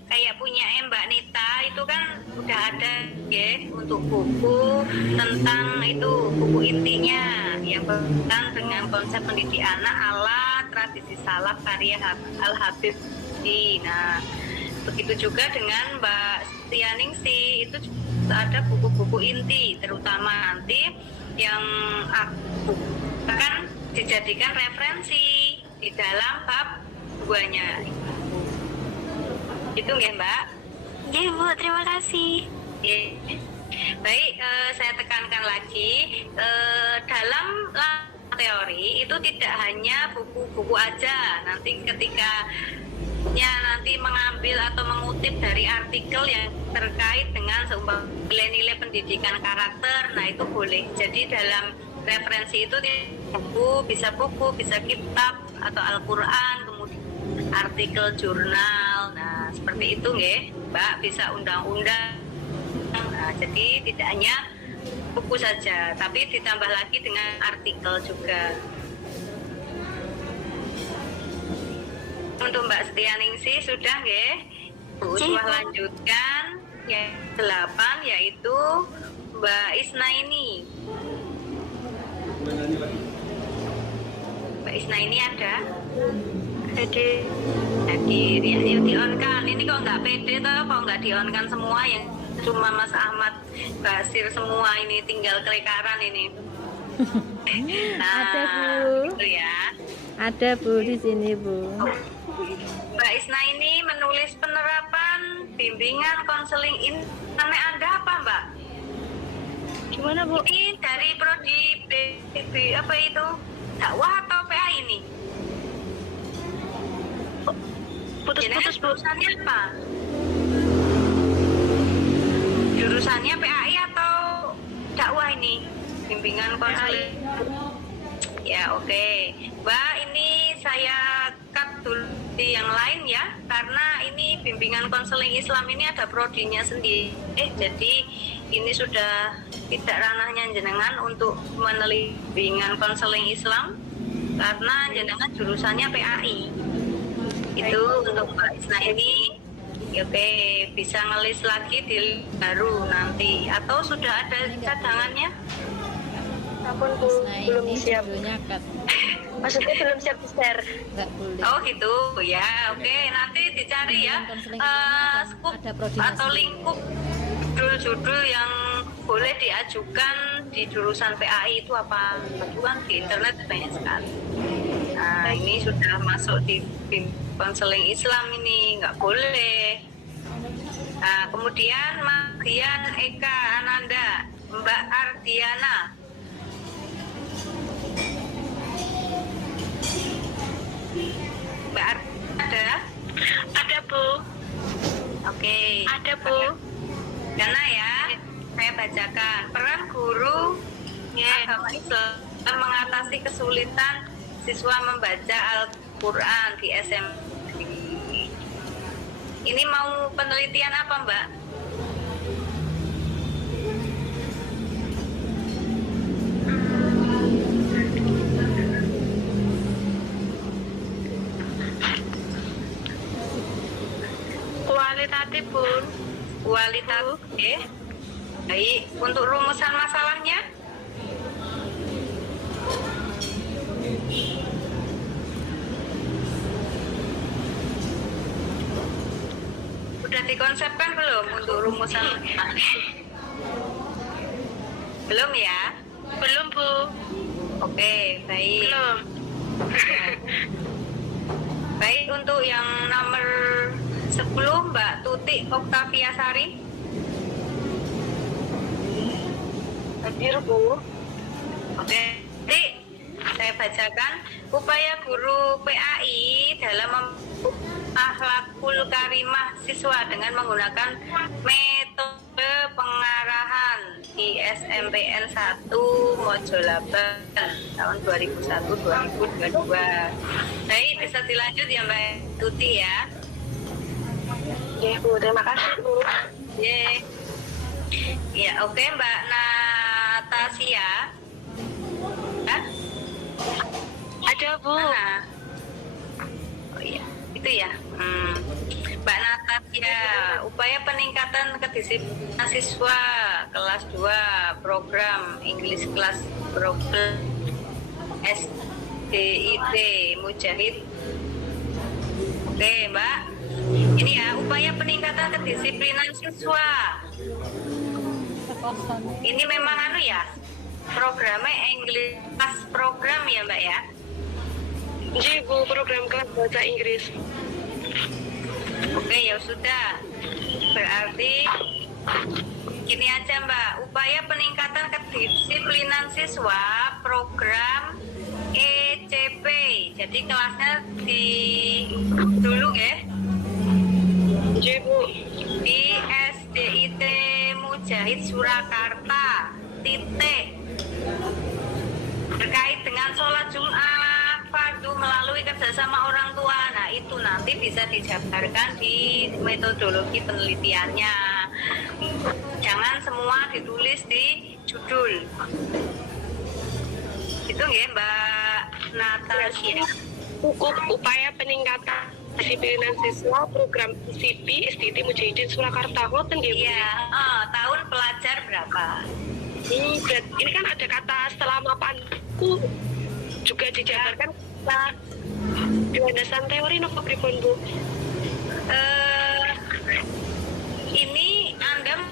Kayak punya Mbak Nita itu kan udah ada nggih untuk buku tentang itu, buku intinya yang berkaitan dengan konsep pendidik anak ala tradisi salaf karya Al-Habib. Nah, begitu juga dengan Mbak Setianingsih itu ada buku-buku inti, terutama nanti yang aku akan dijadikan referensi di dalam bab 2-nya. Itu nggih Mbak? Iya Bu, terima kasih. Baik, saya tekankan lagi, dalam teori itu tidak hanya buku-buku aja. Nanti ketika nanti mengambil atau mengutip dari artikel yang terkait dengan seumpama nilai-nilai pendidikan karakter, nah itu boleh. Jadi dalam referensi itu buku, bisa kitab atau Al-Quran, kemudian artikel jurnal. Nah seperti itu nggih Mbak, bisa undang-undang. Nah, jadi tidak hanya buku saja, tapi ditambah lagi dengan artikel juga. Untuk Mbak Setianingsih sudah nggih? Coba lanjutkan yang 8 yaitu Mbak Isnaini. Mbak Isnaini ada? Hadir ya, yuk di-on-kan. Ini kok nggak pede toh, kok nggak di-on-kan semua, yang cuma Mas Ahmad Basir semua ini tinggal kelekaran ini. Nah, ada Bu. Gitu ya. Ada Bu di sini Bu. Mbak Isnaini menulis penerapan bimbingan konseling ini. Namanya Anda apa Mbak? Gimana Bu? Ini dari prodi apa itu? Dakwah atau PA ini? Putus-putus Bu. Jurusannya apa? Jurusannya PAI atau dakwah ini? Bimbingan konseling. Ya oke. Mbak, ini saya cut dulu di yang lain ya, karena ini bimbingan konseling Islam ini ada prodinya sendiri. Jadi ini sudah tidak ranahnya jenengan untuk meneliti bimbingan konseling Islam, karena jenengan jurusannya PAI. Itu untuk Mbak Isna ini. Oke, bisa ngelis lagi di baru nanti, atau sudah ada cadangannya? Ampun Bu, belum siap. Maksudnya belum siap di-share. Oh gitu ya, oke. Nanti dicari ya scoop atau lingkup judul-judul yang boleh diajukan di jurusan PAI itu apa? Kan di internet banyak sekali. Nah ini sudah masuk di konseling Islam, ini nggak boleh. Nah kemudian Mardian Eka Ananda, Mbak Ardiana. Mbak ada? Ada Bu. Oke. Ada Bu. Karena ya, saya bacakan peran guru agama Islam mengatasi kesulitan siswa membaca Al-Quran di SMP. Ini mau penelitian apa, Mbak? Kualitatif, Bun. Kualitatif. Baik, untuk rumusan masalahnya? Udah dikonsepkan belum untuk rumusan? Belum ya? Belum, Bu. Oke, baik. Belum. Baik, untuk yang nomor 10 Mbak Tuti Oktavia Sari. Hadir, Bu. Oke, Tik, saya bacakan. Upaya guru PAI dalam akhlakul karimah siswa dengan menggunakan metode pengarahan di SMPN 1 Mojolaban tahun 2001-2022. Baik, bisa dilanjut ya Mbak Tuti ya. Ya, Bu. Terima kasih, Bu. Ya, oke Mbak Natasia. Hah? Ada, Bu. Mana? Oh iya, itu ya. Mbak Natasia, upaya peningkatan kedisiplinan siswa kelas 2 program English Class Program SDIT Mujahid. Oke, Mbak. Ini ya, upaya peningkatan kedisiplinan siswa. Ini memang ya, programnya English Class Program ya, Mbak ya? Ji, Bu, program kelas bahasa Inggris. Oke, ya sudah. Berarti gini aja Mbak, upaya peningkatan kedisiplinan siswa program ECP. Jadi kelasnya di dulu ya. Bu. Di SDIT Mujahid Surakarta titik terkait dengan sholat Jumat fardu melalui kerjasama orang tua. Nah itu nanti bisa dijabarkan di metodologi penelitiannya. Jangan semua ditulis di judul. Itu ya Mbak Natasha. Upaya peningkatan disiplinan siswa program ICP SDIT Mujahidin Surakarta. Iya, tahun pelajar berapa? Ini kan ada kata selama pandemiku juga dijabarkan di landasan teori nopo pripun, Bu? Ini Anda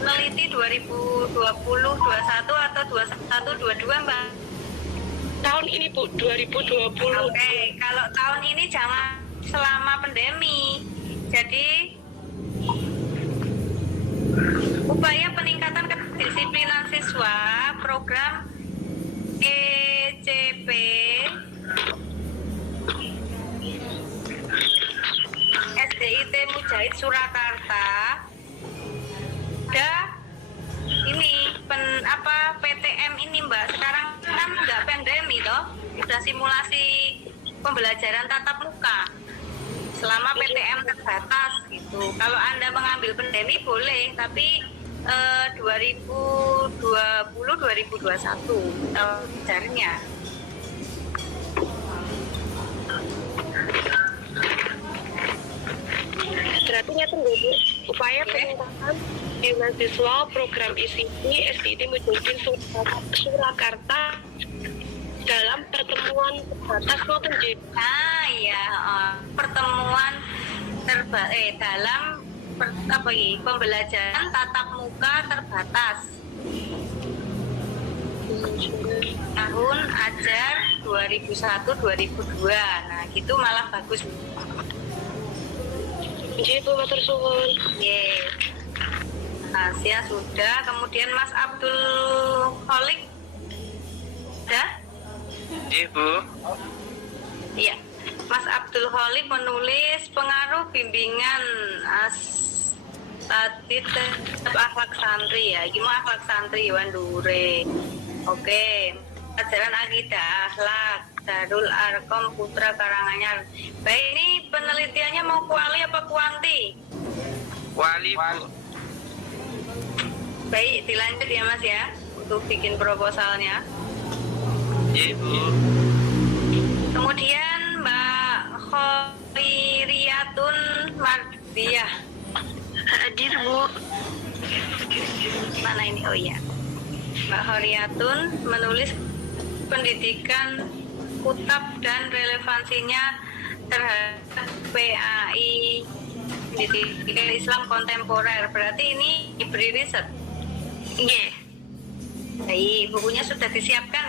meneliti 2020, 21 atau 21, 22 Mbak? Tahun ini Bu, 2020. Oke, kalau tahun ini jangan selama pandemi. Jadi upaya peningkatan kedisiplinan siswa program ECP SDIT Mujahid Surakarta. Ada ini PTM ini Mbak, sekarang kan nggak pandemi toh, sudah simulasi pembelajaran tatap muka selama PTM terbatas gitu. Kalau Anda mengambil pandemi boleh, tapi 2020-2021 ajarnya. Berarti nyata Bu, upaya peningkatan mahasiswa program ICP SDIT Mujahidin Surakarta dalam pertemuan terbatas maupun pertemuan dalam pembelajaran tatap muka terbatas tahun ajar 2001-2002. Nah gitu malah bagus. Jadi Bu, matur suwun. Asia sudah, kemudian Mas Abdul Kholik sudah? Ibu. Iya, Mas Abdul Kholik menulis pengaruh bimbingan tadi akhlak santri ya, gimana akhlak santri Wandure. Oke, pelajaran akidah akhlak. Darul Arkom Putra Karanganyar. Baik, ini penelitiannya mau kuali apa kuanti? Wali, Bu. Baik, dilanjut ya Mas ya untuk bikin proposalnya. Iya, Bu. Kemudian Mbak Khoiriyatun Mardiah. Hadir, Bu. Mana ini? Oh iya. Mbak Khoiriyatun menulis pendidikan kutab dan relevansinya terhadap PAI pendidikan Islam kontemporer. Berarti ini diberi riset. Iya. Baik, bukunya sudah disiapkan.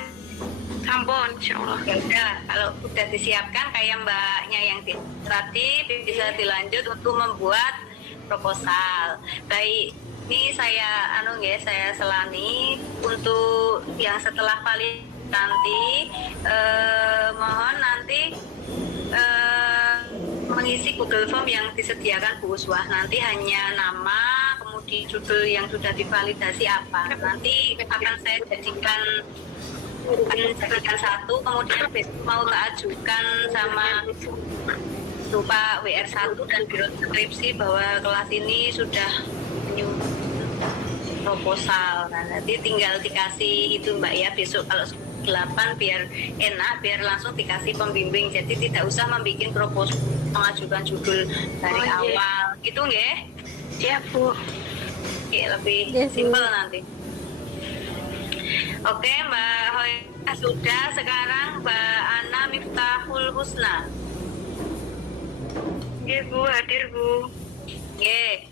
Sampun, insyaallah. Ya udah, kalau sudah disiapkan kayak mbaknya yang tadi bisa dilanjut untuk membuat proposal. Baik, ini saya saya selani untuk yang setelah valid nanti mohon nanti mengisi Google Form yang disediakan Bu Uswah. Nanti hanya nama, kemudian judul yang sudah divalidasi apa. Nanti akan saya jadikan satu, kemudian besok mau tak ajukan sama lupa WR1 dan biro skripsi bahwa kelas ini sudah proposal. Nah, nanti tinggal dikasih itu Mbak ya, besok kalau 8 biar enak, biar langsung dikasih pembimbing, jadi tidak usah membuat proposal mengajukan judul dari awal gitu nggih? Siap, Bu. Oke, lebih simpel nanti. Oke Mbak Hoy, sudah. Sekarang Mbak Ana Miftahul Husna. Iya, Bu, hadir, Bu. Oke,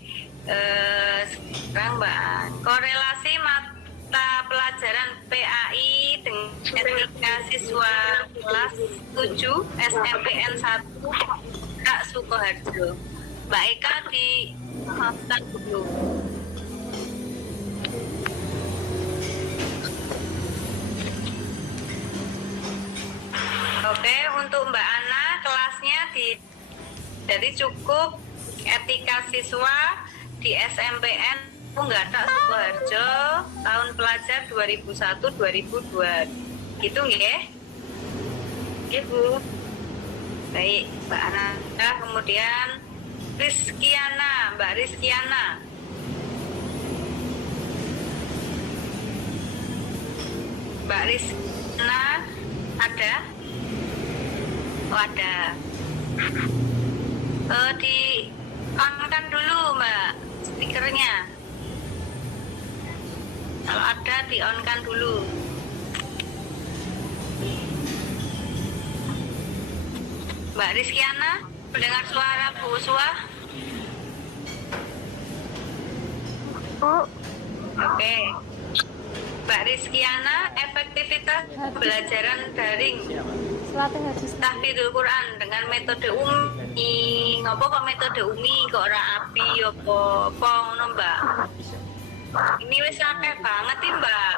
sekarang Mbak Ana, korelasi mata pelajaran PAI dengan etika siswa kelas 7 SMPN 1 Kak Sukoharjo. Mbak Eka di maafkan dulu. Oke, untuk Mbak Ana kelasnya jadi cukup etika siswa di SMPN Punggata Sukoharjo tahun pelajar 2001-2002 gitu nggih? Nggih Bu. Baik, Mbak Ana. Kemudian Rizkiana, Mbak Rizkiana. Mbak Rizkiana ada? Oh ada. Diangkat dulu Mbak speakernya. Kalau ada di-on-kan dulu. Mbak Rizkiana, mendengar suara Bu Uswah? Bu. Oke. Mbak Rizkiana, efektivitas pembelajaran daring Tahfidzul Quran dengan metode umi. Ngopo kok metode umi kok ora api apa ngono Mbak? Ini wis akeh banget nih Mbak.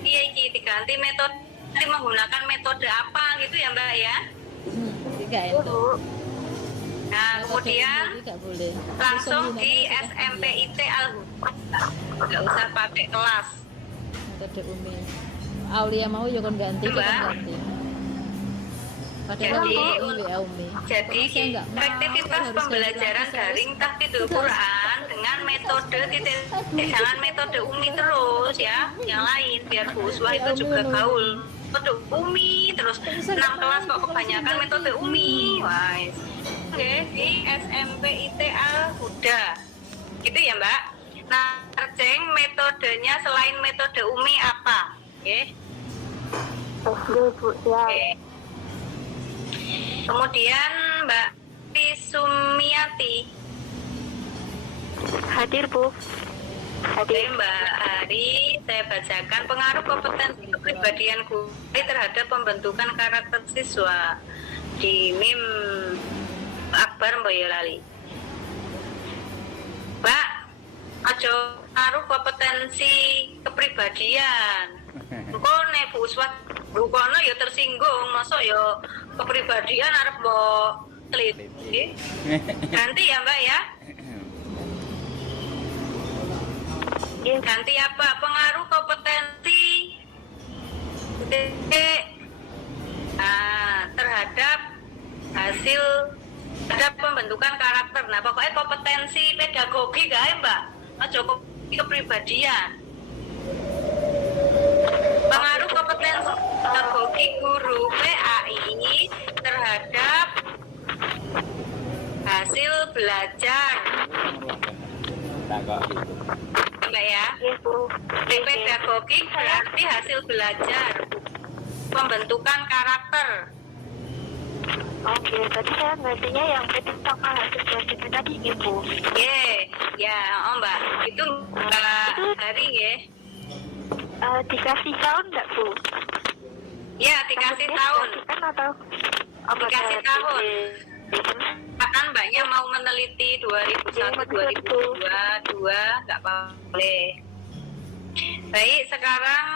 Iya iki diganti metode, menggunakan metode apa gitu ya Mbak ya? Tidak itu. Nah kemudian langsung di SMP IT Al-Huda, nggak usah pakai kelas. Metode umi. Aulia mau ya kon ganti, kan ganti. Jadi efektivitas pembelajaran daring Tahfidzul Quran dengan metode jangan metode umi terus ya, yang lain biar Bu Uswah itu juga gaul. Metode umi terus 6 kelas kok kebanyakan metode umi. Wah, oke di SMP IT Al-Huda gitu ya Mbak. Nah, Ceng, metodenya selain metode umi apa? Oke. Oke. Kemudian Mbak Sumiati. Hadir Bu. Oke Mbak Ari, saya bacakan pengaruh kompetensi kepribadian guru terhadap pembentukan karakter siswa di MIM Akbar Boyolali. Mbak, aja pengaruh kompetensi kepribadian. Kok nek Bu Uswah bukono ya tersinggung, masa ya kepribadian arep mbok teliti. Ganti ya Mbak ya. Ganti apa? Pengaruh kompetensi terhadap pembentukan karakter. Nah, pokoknya kompetensi pedagogi guys, Mbak. Ojo kepribadian. Pengaruh kompetensi pedagogi guru PAI terhadap hasil belajar. Mbak ya? Pedagogi berarti hasil belajar, pembentukan karakter. Oke, tadi saya ngertinya yang tentang hasil belajar tadi, Ibu. Ya, Mbak. Itu Mbak Hari ya. Dikasih tahun nggak, Bu? Ya, dikasih tahun. Kan atau dikasih tahun. Kan Mbaknya mau meneliti 2001, 2022, nggak boleh. Baik, sekarang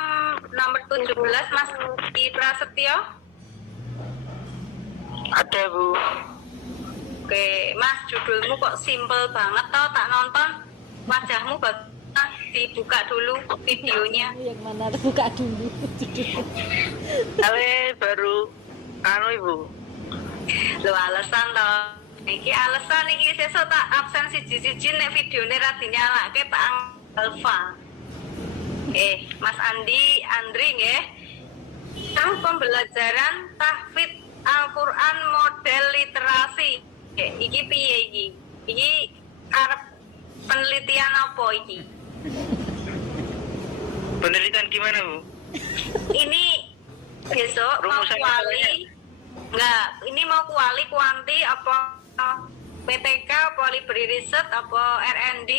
nomor 17 Mas Prasetyo. Ada, Bu. Oke, Mas, judulmu kok simple banget toh, tak nonton. Wajahmu bagaimana? Dibuka dulu videonya. Yang mana buka dulu. Baru Ibu. Lo alasan toh. Iki alasan iki sesuk tak absen siji-siji nek videone ra dinyalake Pak Alfa. Mas Andri nggih. Pembelajaran tahfidz Al-Qur'an model literasi. Iki piye iki? Iki arep penelitian apa iki? Penelitian gimana, Bu? Ini besok mau kuali. Enggak, ini mau kuali kuanti apa PTK apa library research apa R&D?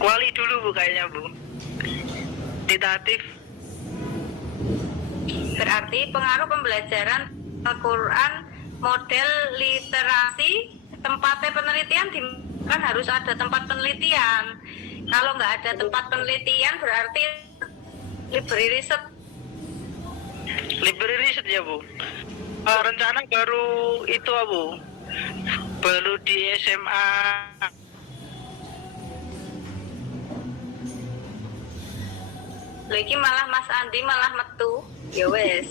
Kuali dulu, Bu, kayaknya, Bu. Ditatif. Berarti pengaruh pembelajaran Al-Quran model literasi, tempatnya penelitian kan harus ada tempat penelitian. Kalau nggak ada tempat penelitian berarti library research. Library research ya, Bu. Rencana baru itu, Bu. Baru di SMA. Lagi malah Mas Andi malah metu. Ya wes.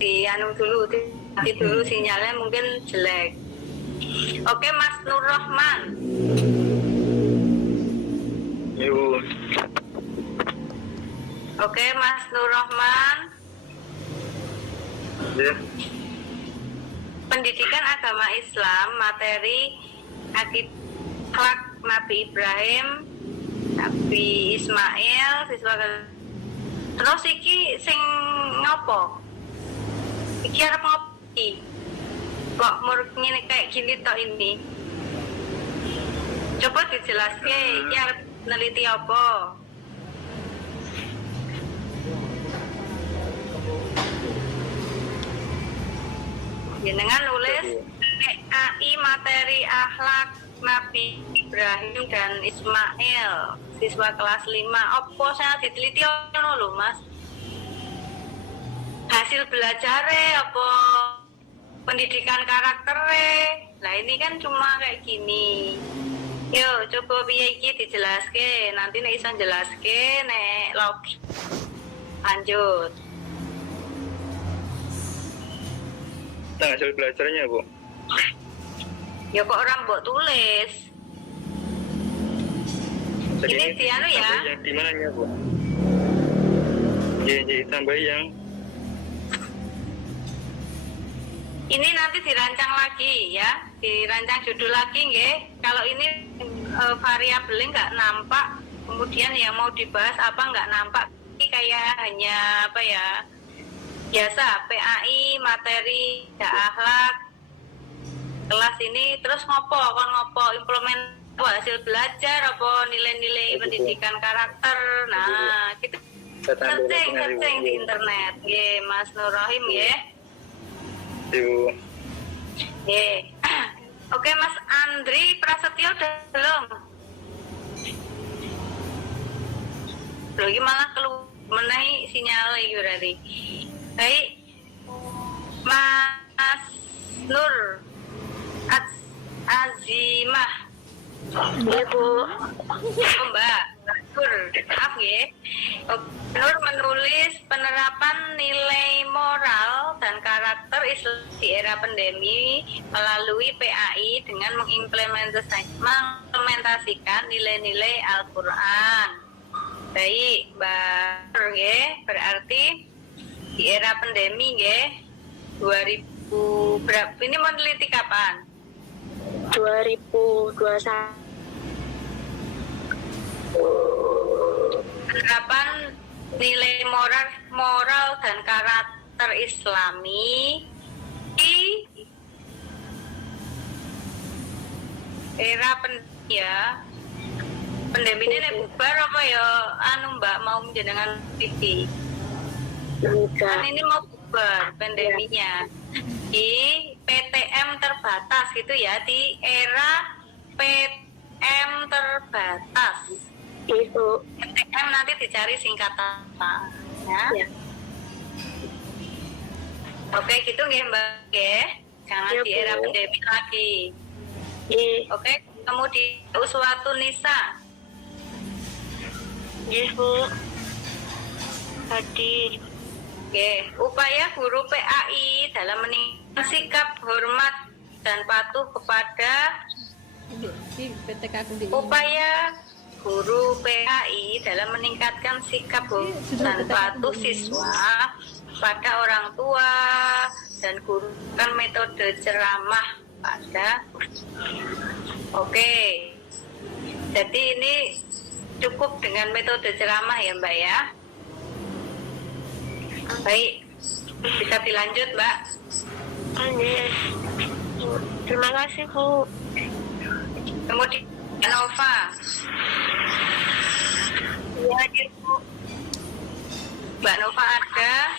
Dianu dulu, dulu sinyalnya mungkin jelek. Oke, Mas Nur Rahman. Ibu. Oke, Mas Nur Rahman. Ya. Pendidikan agama Islam, materi akhlak Nabi Ibrahim, Nabi Ismail, siswa terus iki sing ngopo? Iki arep ngopi. Kok ngene kayak gini tok ini? Coba dijelaskan, iki arep neliti apa? Jenengan nulis AI materi akhlak Nabi Ibrahim dan Ismail, siswa kelas 5. Apa saya diteliti ono lho, Mas? Hasil belajarnya apa pendidikan karakternya? Nah, ini kan cuma kayak gini. Yo, coba piye iki dijelaske, nanti nek iso jelaske nek log. Lanjut. Nah, hasil belajarnya, Bu. Ya kok orang mbok tulis. Jadi ini dianu ya. Yang di mananya, Bu? Jadi tambah yang ini nanti dirancang lagi ya, dirancang judul lagi nggih. Kalau ini variabelnya nggak nampak, kemudian yang mau dibahas apa nggak nampak, ini kayak hanya apa ya, biasa PAI materi akhlak kelas ini, terus ngopo implement hasil belajar apa nilai-nilai pendidikan karakter. Nah, kita searching di internet nggih, Mas Nur Rahim nggih. Ibu. Oke, Mas Andri Prasetyo udah belum? Loh, ini malah menaik sinyal lagi berarti. Baik, Mas Nur Azimah. Ibu. Mbak Nur, maaf ya. Nur menulis penerapan nilai moral dan karakter Islam di era pandemi melalui PAI dengan mengimplementasikan nilai-nilai Al-Quran. Baik, Mbak Nur, berarti di era pandemi 2000 berapa? Ini meneliti kapan? 2021. Penerapan nilai moral dan karakter Islami di era pandemi ini bubar apa ya Mbak mau menjenengan TV kan ini mau bubar pandeminya di PTM terbatas gitu ya, di era PTM terbatas. Itu PTM nanti dicari singkatan apa ya. Oke gitu nggih Mbak jangan di era pandemi lagi. Oke, kemudian Uswatun Nisa. Bu. Hadir. Upaya guru PAI dalam meningkatkan sikap hormat dan patuh kepada upaya guru PAI dalam meningkatkan sikap dan patuh siswa pada orang tua dan guru kan metode ceramah pada. Oke. Jadi ini cukup dengan metode ceramah ya Mbak ya. Baik, bisa dilanjut Mbak. Terima kasih Bu. Kemudian Nova. Iya Bu. Mbak Nova ada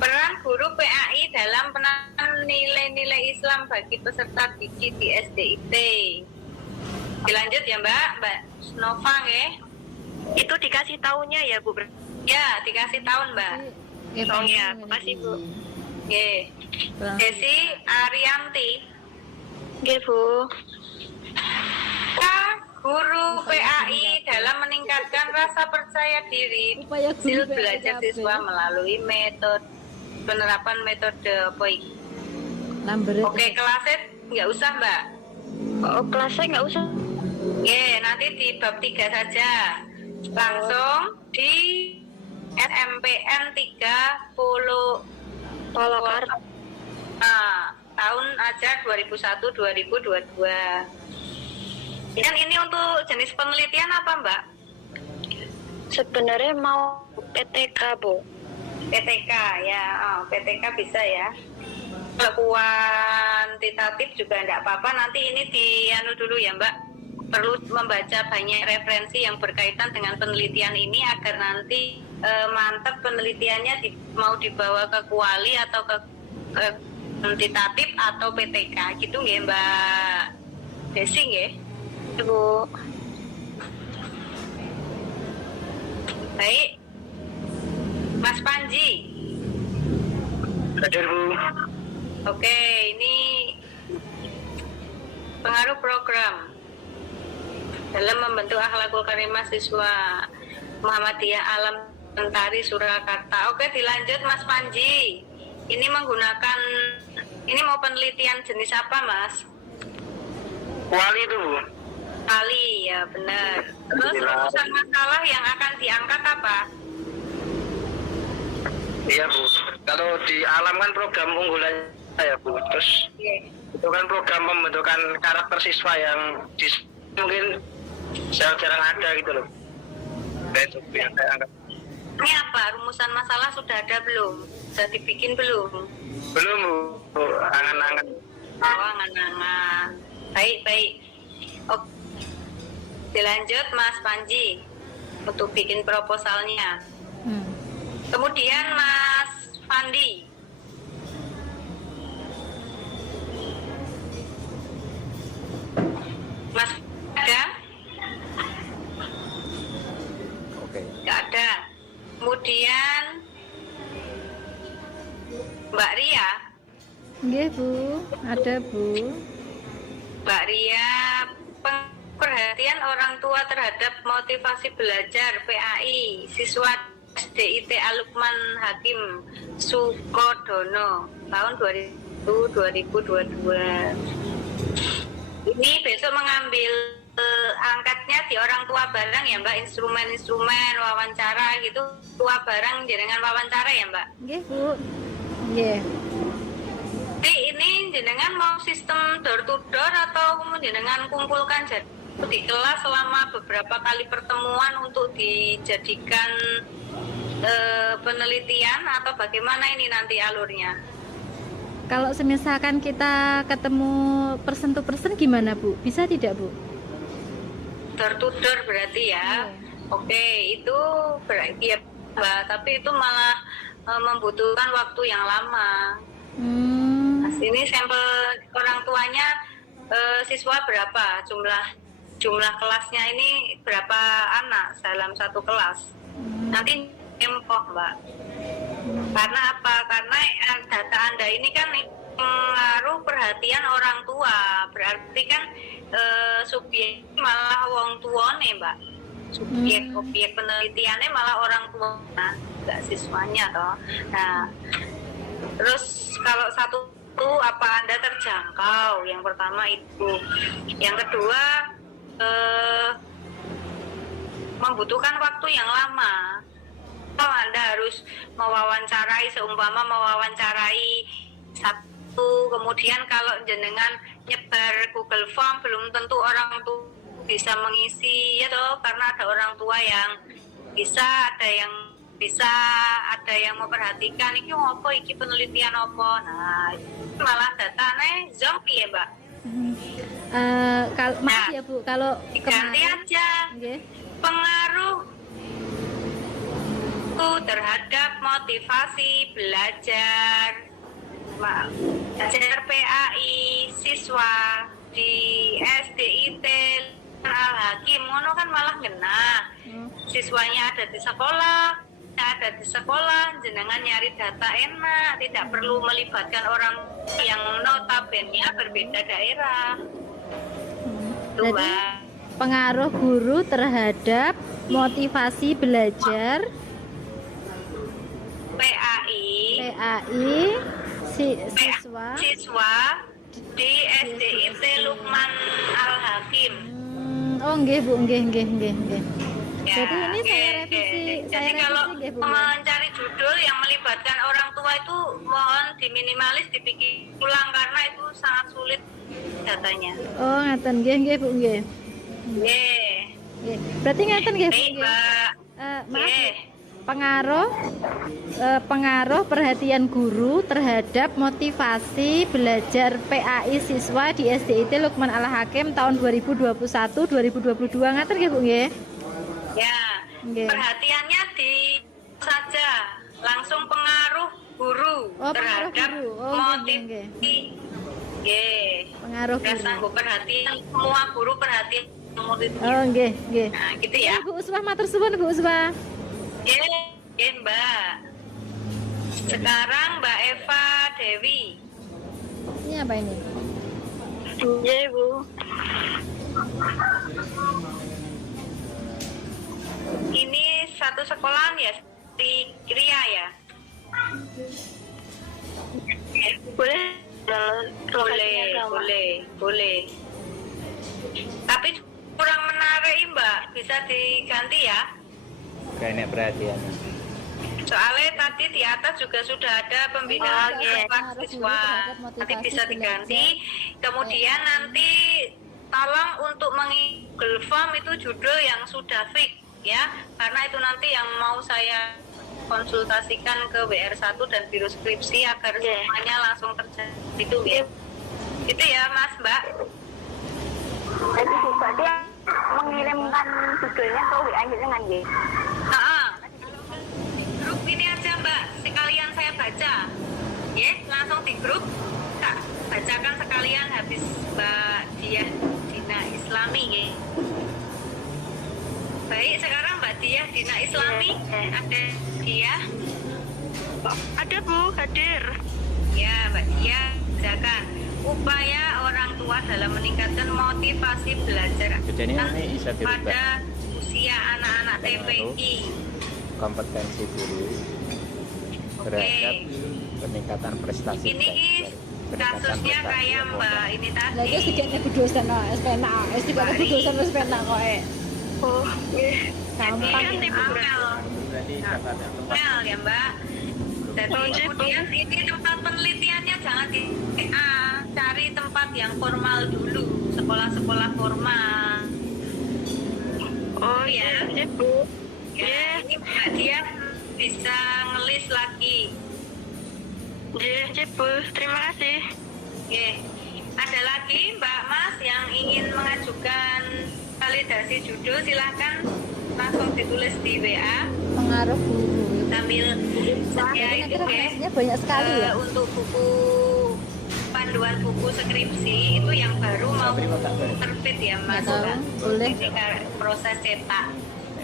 peran guru PAI dalam penanganan nilai-nilai Islam bagi peserta didik di SDIT. Dilanjut ya Mbak Nova Itu dikasih tahunnya ya Bu? Ya, dikasih tahun Mbak. Oh ya, makasih Bu. Desi Arianti. Bu. Guru PAI dalam meningkatkan rasa percaya diri hasil belajar siswa melalui penerapan metode apa ini? Oke, kelasnya nggak usah Mbak. Oh, kelasnya nggak usah. Nanti di bab 3 saja. Langsung di SMPN 30 tahun ajar 2001-2022. Dan ini untuk jenis penelitian apa Mbak? Sebenarnya mau PTK Bu. PTK ya, PTK bisa ya. Kuantitatif juga enggak apa-apa. Nanti ini dianu dulu ya Mbak. Perlu membaca banyak referensi yang berkaitan dengan penelitian ini agar nanti mantap penelitiannya mau dibawa ke kuali atau ke kuantitatif atau PTK gitu nggih Mbak Desi nggih? Bu. Baik, Mas Panji. Hadir Bu. Oke, ini pengaruh program dalam membentuk akhlakul karimah siswa Muhammadiyah Alam Mentari Surakarta. Oke, dilanjut Mas Panji. Ini mau penelitian jenis apa Mas? Kuali itu Bu. Kuali ya benar. Terus rumusan masalah yang akan diangkat apa? Iya Bu. Kalau di alam kan program unggulan ya Bu. Terus itu kan program pembentukan karakter siswa yang mungkin jarang ada gitu loh. Itu yang saya angkat. Ini apa? Rumusan masalah sudah ada belum? Sudah dibikin belum? Belum Bu. Angan-angan. Oh, angan-angan. Baik. Oke. Dilanjut Mas Panji untuk bikin proposalnya. Kemudian Mas Fandi. Mas ada? Oke. Nggak ada. Kemudian Mbak Ria. Nggih Bu, ada Bu. Mbak Ria perhatian orang tua terhadap motivasi belajar PAI siswa SDIT Lukman Hakim Sukodono tahun 2022. Ini besok mengambil angkatnya di orang tua barang ya Mbak, instrumen-instrumen wawancara gitu, tua barang jenengan wawancara ya Mbak? Nggih Bu. Nggih. Jadi ini jenengan mau sistem door to door atau jenengan kumpulkan di kelas selama beberapa kali pertemuan untuk dijadikan penelitian atau bagaimana ini nanti alurnya? Kalau semisalkan kita ketemu person to person gimana Bu? Bisa tidak Bu? Door to door berarti ya. Oke, itu berarti ya Mbak, tapi itu malah membutuhkan waktu yang lama. Nah, ini sampel orang tuanya siswa berapa? Jumlah kelasnya ini berapa anak dalam satu kelas? Nanti empoh Mbak. Karena apa? Karena data Anda ini kan pengaruh perhatian orang tua. Berarti kan subjek malah wong tua nih Mbak. Objek penelitiannya malah orang tua, nggak siswanya toh. Nah, terus kalau satu apa Anda terjangkau? Yang pertama itu. Yang kedua membutuhkan waktu yang lama. Kalau Anda harus seumpama mewawancarai satu, kemudian kalau jenengan nyebar Google Form belum tentu orang tua bisa mengisi ya toh, karena ada orang tua yang bisa, ada yang memperhatikan iki apa, iki penelitian apa. Nah, malah datanya zombie ya Mbak. Maaf ya Bu, kalau diganti aja pengaruh terhadap motivasi belajar PAI siswa di SDIT Al-Hakim ngono kan malah ngena. Siswanya ada di sekolah, jenengan nyari data enak, tidak perlu melibatkan orang yang notabene berbeda daerah. Jadi pengaruh guru terhadap motivasi belajar PAI siswa di SDIT Lukman Al-Hakim. Oh nggih Bu, nggih. Ya, jadi ini saya revisi. Jadi kalau mencari judul yang melibatkan orang tua itu mohon diminimalis, dipikir ulang karena itu sangat sulit datanya. Oh ngaten nggih Bu nggih. Nggih. Berarti ngaten nggih Bu nggih. Maaf. Pengaruh perhatian guru terhadap motivasi belajar PAI siswa di SDIT Lukman Al-Hakim tahun 2021-2022 ngaten nggih Bu nggih? Ya. Perhatiannya saja langsung pengaruh guru terhadap motivasi. Pengaruh guru. Perhatian semua guru perhatian murid. Oh nggih. Nah, gitu ya. Bu Uswah matur suwun Bu Uswah. Mbak. Sekarang Mbak Eva Dewi. Ini apa ini? Iya Bu. Ini satu sekolahan ya di Kria ya? Boleh. Tapi kurang menarik Mbak, bisa diganti ya? Kayaknya perhatian. Soalnya tadi di atas juga sudah ada pembinaan siswa, nanti bisa diganti. Kemudian nanti tolong untuk mengisi Google Form itu judul yang sudah fix ya, karena itu nanti yang mau saya konsultasikan ke WR1 dan Biro Skripsi agar semuanya langsung terjadi itu ya. Itu ya Mas Mbak. Jadi berarti mengirimkan judulnya ke WA dengan G. Grup ini aja Mbak, sekalian saya baca. Ya, langsung di grup tak bacakan sekalian habis Mbak Diah Dina Islami ya. Baik, sekarang Mbak Diah Dina Islami ada Diah? Ada Bu, hadir. Ya Mbak Diah, bacakan upaya orang tua dalam meningkatkan motivasi belajar Ini bisa dirubah. pada usia anak-anak TPI. Kompetensi guru terhadap peningkatan prestasi Ini kasusnya kayak Mbak ini tadi. Lagi sedikitnya dosen SPNA, juga dosen SPNA kok. Oh, Gampang. Ini Amel. Amel ya Mbak. Jadi kemudian ini tempat penelitiannya jangan di cari tempat yang formal dulu, sekolah-sekolah formal. oh Ya. ya, Bu. Ya, ini Mbak dia bisa ngelis lagi. Ya, Bu. Terima kasih. Oke. Ada lagi Mbak Mas yang ingin mengajukan validasi judul, silahkan langsung ditulis di WA. Pengaruh guru. Sambil ya itu Referensinya banyak sekali ya. Untuk buku panduan buku skripsi itu yang baru mau terbit ya Mas. Boleh. Ini proses cetak.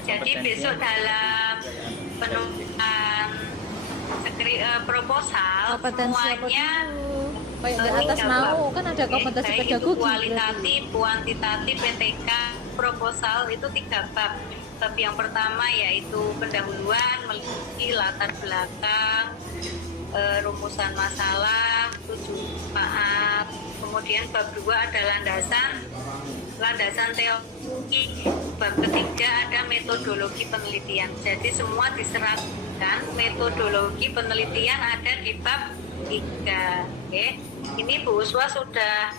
Jadi besok dalam penulisan proposal semuanya kayak di atas mau kan ada kompetensi baik itu pedagogi kualitatif, kuantitatif, PTK, proposal itu 3 bab. Bab yang pertama yaitu pendahuluan, meliputi latar belakang, rumusan masalah, tujuan manfaat. Kemudian bab 2 ada landasan teori. Bab ketiga ada metodologi penelitian. Jadi semua diserahkan metodologi penelitian ada di bab 3. Oke. Ini Bu Uswa sudah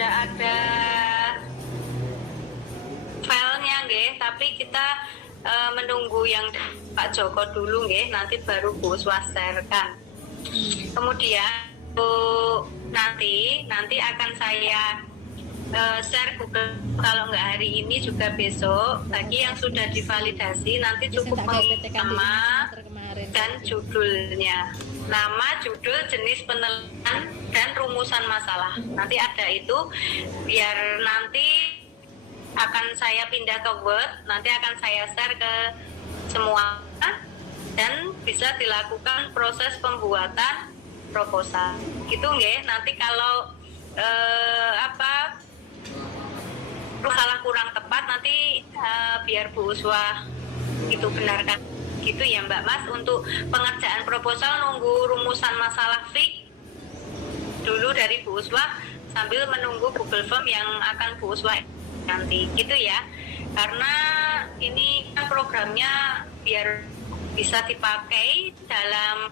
ada filenya nggih, tapi kita menunggu yang Pak Joko dulu nggih, nanti baru Bu Uswa share-kan. Kemudian nanti akan saya share Google, kalau nggak hari ini juga besok. Bagi yang sudah divalidasi nanti cukup mengisi nama dan judulnya, nama, judul, jenis penelitian, dan rumusan masalah. Nanti ada itu, biar nanti akan saya pindah ke Word, nanti akan saya share ke semua dan bisa dilakukan proses pembuatan proposal. Gitu nggih. Nanti kalau salah kurang tepat nanti biar Bu Uswa itu benarkan. Gitu ya Mbak Mas. Untuk pengerjaan proposal nunggu rumusan masalah fix dulu dari Bu Uswa sambil menunggu Google Form yang akan Bu Uswa nanti, gitu ya. Karena ini kan programnya biar bisa dipakai dalam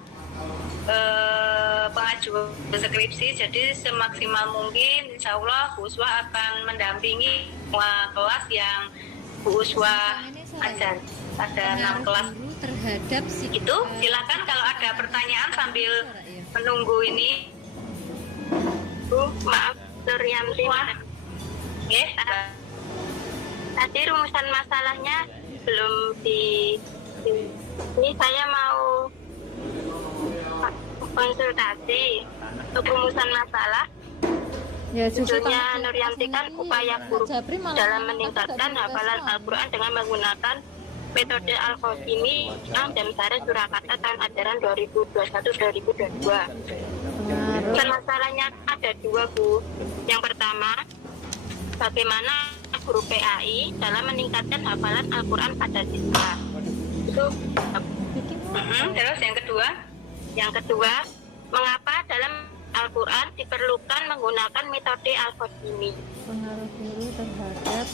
pengajuan skripsi, jadi semaksimal mungkin insya Allah Bu Uswa akan mendampingi semua kelas yang Bu Uswa ajar. Ada 6 kelas terhadap itu. Silakan kalau ada pertanyaan sambil menunggu ini. Bu, maaf, Suryanti. Yes, tadi rumusan masalahnya belum ini saya mau konsultasi untuk rumusan masalah. Ya, judulnya Nuryanti kan upaya guru dalam meningkatkan hafalan Al-Quran dengan menggunakan metode Al-Qasimi dan Syarat Surakarta tahun ajaran 2021-2022. Masalahnya ada 2 Bu. Yang pertama, bagaimana guru PAI dalam meningkatkan hafalan Al-Quran pada siswa. Itu. Terus yang kedua? Yang kedua, mengapa dalam Al-Quran diperlukan menggunakan metode Al-Qasimi? Pengaruh guru terhadap.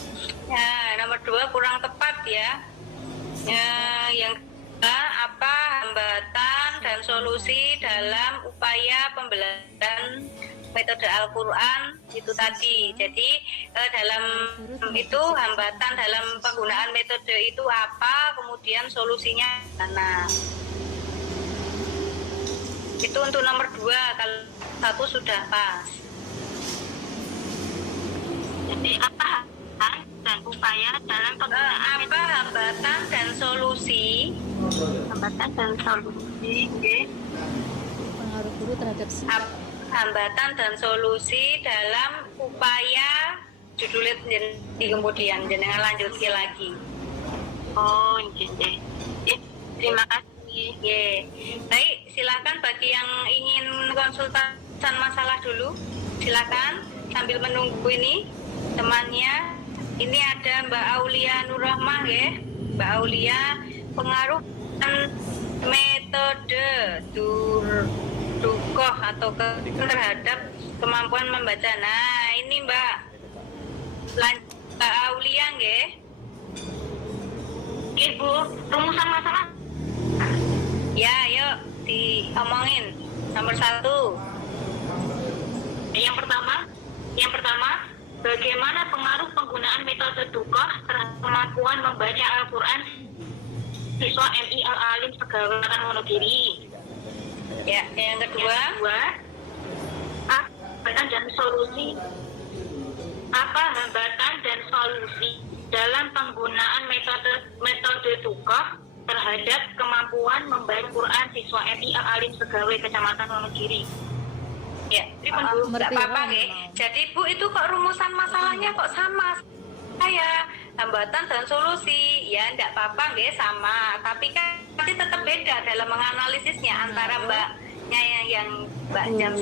Ya, nomor 2 kurang tepat ya. Yang kedua, apa hambatan dan solusi dalam upaya pembelajaran metode Al-Quran itu tadi. Jadi dalam itu hambatan dalam penggunaan metode itu apa, kemudian solusinya mana. Itu untuk nomor 2, kalau 1 sudah pas. Jadi apa dan upaya dalam penggunaan apa hambatan dan solusi? Hambatan dan solusi, okay. Pengaruh guru terhadap sikap. Hambatan dan solusi dalam upaya judulnya di kemudian jenengan lanjut lagi. Oh, okay. Terima kasih. Baik, silakan bagi yang ingin konsultasi masalah dulu silakan sambil menunggu ini temannya. Ini ada Mbak Aulia Nurrahmah ya. Mbak Aulia, pengaruh metode dukoh atau terhadap kemampuan membaca. Nah ini Mbak Aulia nggih. Nggih Bu, rumusan masalah. Ya, yuk diomongin. Nomor 1. Yang pertama, bagaimana pengaruh penggunaan metode dukoh terhadap kemampuan membaca Al-Quran siswa MI Al-Alim Segawatan Wonogiri. Ya, yang kedua, apa hambatan dan solusi dalam penggunaan metode dukoh terhadap kemampuan membaca Quran siswa MI Al-Alim Segawai Kecamatan Wonogiri. Ya, Bu, nggak apa-apa ya. Jadi Bu, itu kok rumusan masalahnya kok sama saya, hambatan dan solusi. Ya, nggak apa-apa ya, sama. Tapi kan pasti tetap beda dalam menganalisisnya antara Mbaknya yang Mbak Jam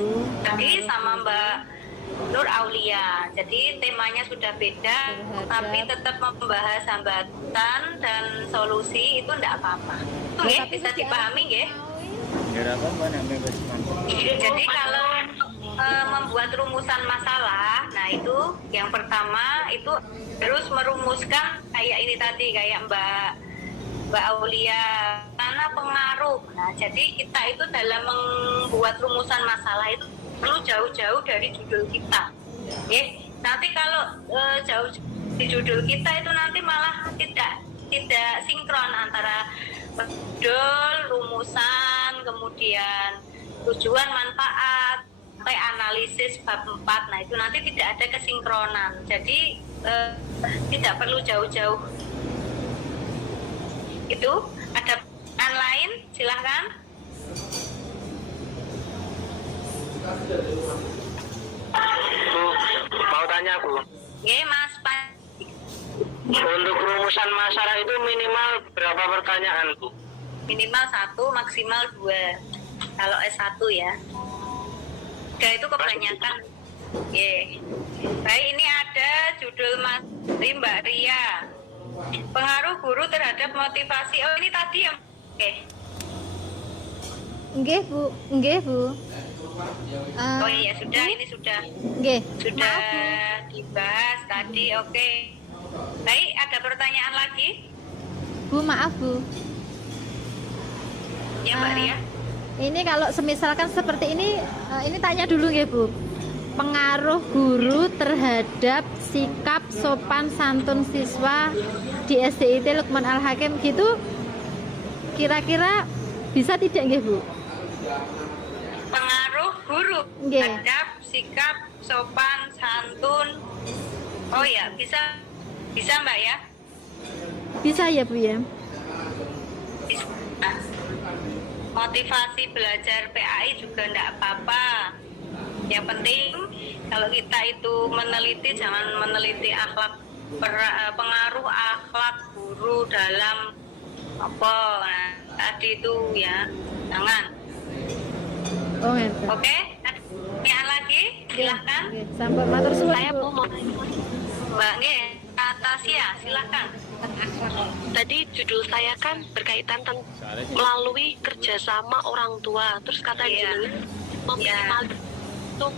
tadi sama Mbak Nur Aulia. Jadi temanya sudah beda, tapi tetap membahas hambatan dan solusi itu enggak apa-apa. Itu ya, bisa dipahami ya. Jadi kalau membuat rumusan masalah, nah itu yang pertama itu harus merumuskan kayak ini tadi, kayak Mbak Aulia, karena pengaruh. Nah, jadi kita itu dalam membuat rumusan masalah itu perlu jauh-jauh dari judul kita. Nanti kalau jauh di judul kita itu nanti malah tidak sinkron antara judul, rumusan, kemudian tujuan, manfaat, sampai analisis bab 4. Nah, itu nanti tidak ada kesinkronan. Jadi tidak perlu jauh-jauh. Itu ada pertanyaan lain, silahkan. Bu, mau tanya Bu. Mas Pak. Untuk rumusan masalah itu minimal berapa pertanyaan Bu? Minimal 1, maksimal 2. Kalau S1 ya. Itu kebanyakan. Baik, ini ada judul Mas Mbak Ria. Pengaruh guru terhadap motivasi. Oh, ini tadi yang Nggih, Bu. Nggih, Bu. Oh iya, sudah, ini sudah. Nggih. Sudah dibahas tadi. Oke. Baik, ada pertanyaan lagi? Bu, maaf, Bu. Ya, Mbak Ria. Ini kalau semisalkan seperti ini tanya dulu ya Bu. Pengaruh guru terhadap sikap sopan santun siswa di SDIT Lukman Al-Hakim gitu, kira-kira bisa tidak nggih Bu? Pengaruh guru terhadap sikap sopan santun. Oh ya, bisa Mbak ya? Bisa ya Bu ya? Bisa. Motivasi belajar PAI juga enggak apa-apa. Yang penting kalau kita itu meneliti, jangan meneliti akhlak, pengaruh akhlak guru dalam apa. Nah, tadi itu ya, jangan. Oke, ada pertanyaan lagi? Silahkan. Sampai matur suwun. Saya Bu mau Mbak Atasia, silahkan. Tadi judul saya kan berkaitan melalui kerjasama orang tua. Terus kata meminimal untuk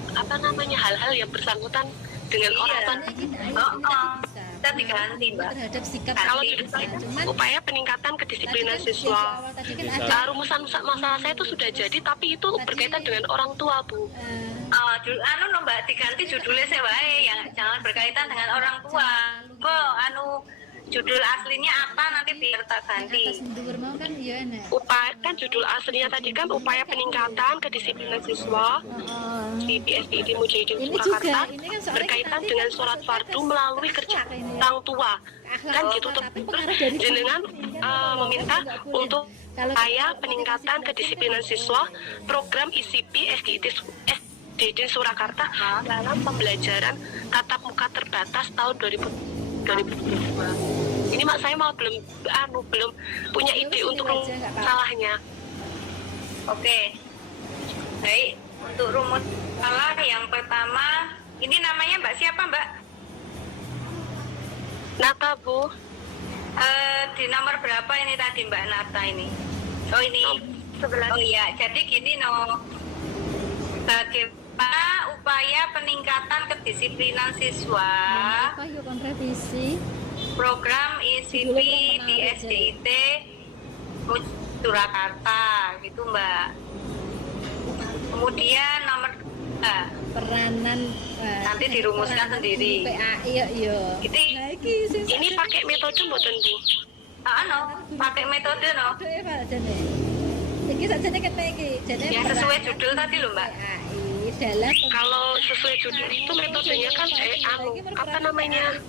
hal-hal yang bersangkutan dengan orang tua. Kita diganti Mbak. Terhadap sikap kalau judul saya upaya peningkatan kedisiplinan siswa. Rumusan masalah saya itu sudah jadi, tapi itu berkaitan dengan orang tua Bu. Mbak diganti judulnya saya wae, yang jangan berkaitan dengan orang tua. Judul aslinya apa nanti biar tak ganti. Upaya kan judul aslinya tadi kan upaya peningkatan kedisiplinan siswa di SDIT Mujahidin Surakarta berkaitan dengan sholat fardu melalui kerja orang tua kan gitu. Terus jenengan meminta untuk upaya peningkatan kedisiplinan siswa program ICP SDIT Surakarta dalam pembelajaran tatap muka terbatas tahun 2022. Ini mak saya belum punya ide untuk salahnya. Oke. Baik, untuk rumus salah yang pertama Ini namanya Mbak siapa, Mbak? Nata, Bu. Di nomor berapa ini tadi Mbak Nata ini? Oh ini. Oh iya, jadi gini bagaimana upaya peningkatan kedisiplinan siswa Apa yuk kontrevisi? program ICP di SDIT Surakarta gitu Mbak. Kemudian nomor 2 peranan nanti dirumuskan sendiri. PAI yo. Ini pakai metode mboten, Bu? Pakai metode no. Iki sajane kene iki. Yang sesuai judul tadi loh Mbak. Kalau sesuai judul itu metodenya kan apa namanya?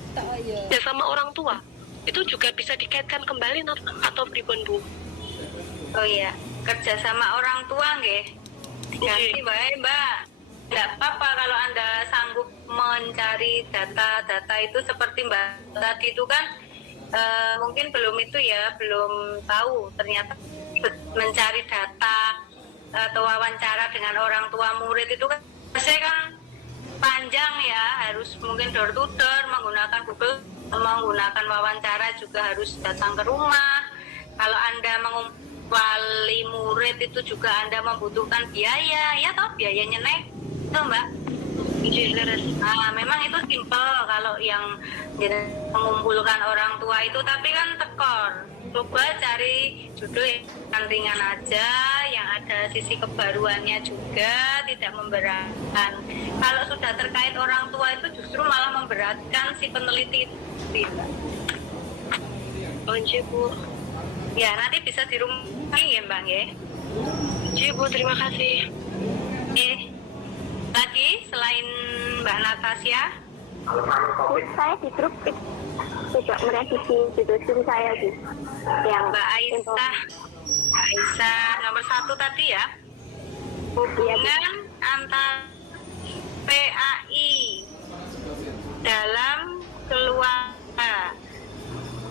Ya sama orang tua. Itu juga bisa dikaitkan kembali atau pripun, Bu? Oh iya, kerja sama orang tua nggih. Diganti bae, Mbak. Tidak apa-apa kalau Anda sanggup mencari data-data itu seperti Mbak tadi itu kan mungkin belum itu ya, belum tahu ternyata mencari data atau wawancara dengan orang tua murid itu kan saya kan panjang ya, harus mungkin door to door menggunakan Google, menggunakan wawancara juga harus datang ke rumah. Kalau Anda wali murid itu juga Anda membutuhkan biaya, ya toh biayanya naik tuh Mbak. Memang itu simpel kalau yang mengumpulkan orang tua itu, tapi kan tekor. Coba cari judul yang ringan aja, yang ada sisi kebaruannya juga, tidak memberatkan. Kalau sudah terkait orang tua itu justru malah memberatkan si peneliti itu. Oh, Bu. Ya, nanti bisa dirumusin ya Mbak ya. Bu, terima kasih. Lagi selain Mbak Natasha? Saya di grup juga merevisi judul studi saya sih. Yang Mbak Aisyah. Mbak Aisyah nomor 1 tadi ya. Hubungan antara PAI dalam keluarga.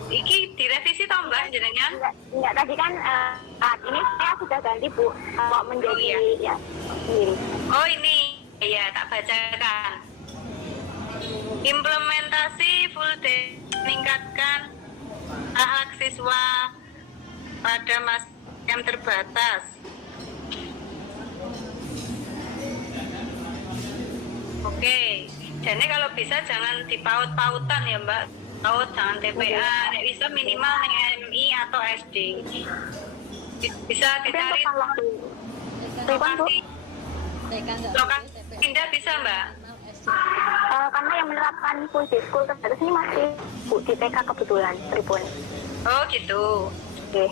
Iki direvisi toh Mbak jenengan? Enggak, tadi kan ini saya sudah ganti Bu, mau menjadi ya sendiri. Oh ini, ya tak bacakan. Implementasi full day meningkatkan hak siswa pada masa yang terbatas. Oke, jadi kalau bisa jangan dipaut-pautan ya Mbak. Paut jangan TPA, bisa minimal MI atau SD. Bisa dicari lokasi. Pindah bisa Mbak. Karena yang menerapkan full day school terbatas ini masih Bu di TK kebetulan, Tribun. Oh gitu. Oke.